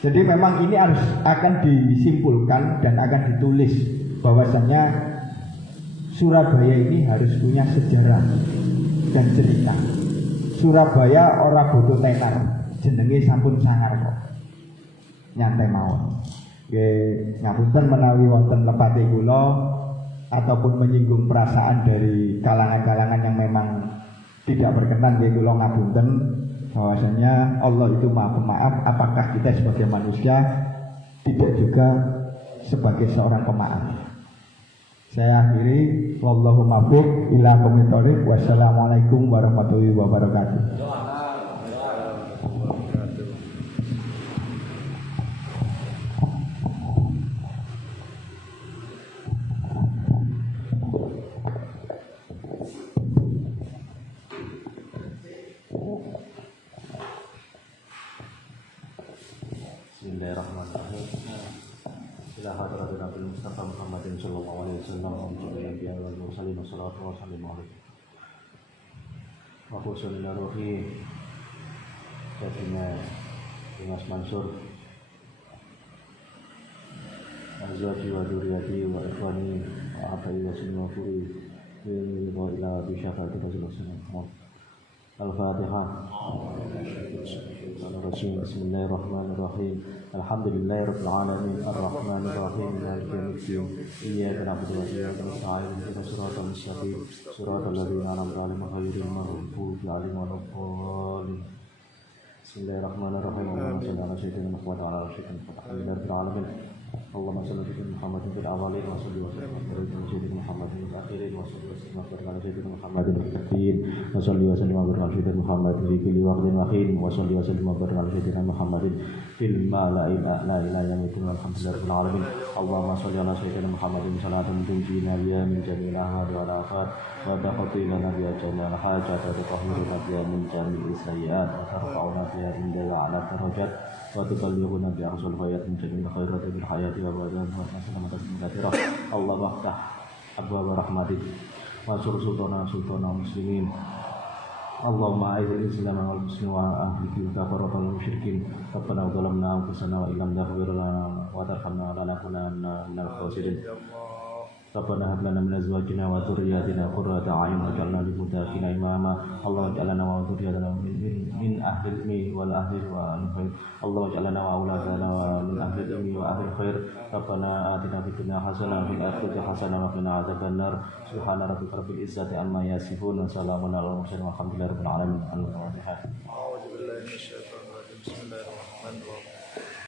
Jadi memang ini akan disimpulkan dan akan ditulis bahwasanya Surabaya ini harus punya sejarah dan cerita. Surabaya ora bodo tenar, jenenge sampun sangar kok. Nyantai mawon. Nggih, ngapunten menawi wonten lepate kula ataupun menyinggung perasaan dari kalangan-kalangan yang memang tidak berkenan, nggih kula ngapunten. Bahwasanya Allah itu Maha Pemaaf. Apakah kita sebagai manusia tidak juga sebagai seorang pemaaf? Saya akhiri, wallahu muwaffiq ila aqwamit thoriq. Wassalamualaikum warahmatullahi wabarakatuh. Bismillahirrahmanirrahim. Ila hadratin Nabi Mustafa Muhammadin sallallahu alaihi wasallam wa ala alihi wa sahbihi wassalatu wassalamu alaihi wa khususnya rohi jadinya Mas Mansur azwaji wa dzurriyyati wa ikhwani wa abai wa sunnahuri wa ila bi syafaati Rasulullah. Al-Fatihah. Bismillahirrahmanirrahim. Alhamdulillahirabbil alamin arrahmanir rahim maliki yaumiddin. Iyyaka na'budu wa iyyaka nasta'in ihdinas siratal mustaqim siratal ladzina an'amta 'alaihim ghairil maghdubi 'alaihim waladdallin. Bismillahirrahmanirrahim. Allahumma shalli ala sayyidina Muhammad wa ala ali sayyidina Muhammad. Allahumma shalli ala Muhammadin fil awwalin wa salli wa sallim ala sayyidina Muhammadin fil akhirin wa salli wa sallim ala sayyidina Muhammadin fil akhirin wa salli wa sallim ala sayyidina Muhammadin fi kulli waqtin wa hin wa salli wa sallim ala sayyidina Muhammadin fil mala'il a'la ila yaumil alhamdulillahil alamin. Allahumma shalli ala sayyidina Muhammadin salatan tunjina biha min jami'il ahwali wal afat wa taqatilana biha jami'al hajat wa tutahhiruna biha min jami'is sayyi'at wa tarfa'una biha inda ala darajat wa tuballighuna bi aqsal hayat min jami'il khairati bil hayati wa badan wa salamatan katsirah. Allah waftah abwaab rahmatik wa sur sultana muslimin اللهم أعز الإسلام والمسلمين وأهلك الكفرة والمشركين ربنا ظلمنا أنفسنا وإن لم تغفر لنا وترحمنا لنكونن من الخاسرين ربنا هب لنا من أزواجنا وذرياتنا قرة أعين واجعلنا للمتقين إماما اللهم اجعلنا وذرياتنا من أهل العلم والأهل والخير اللهم اجعلنا وأولادنا من أهل العلم وأهل الخير ربنا آتنا في الدنيا حسنة وفي الآخرة حسنة وقنا عذاب النار سبحان ربك رب العزة عما يصفون وسلام على المرسلين والحمد لله رب العالمين. الفاتحة.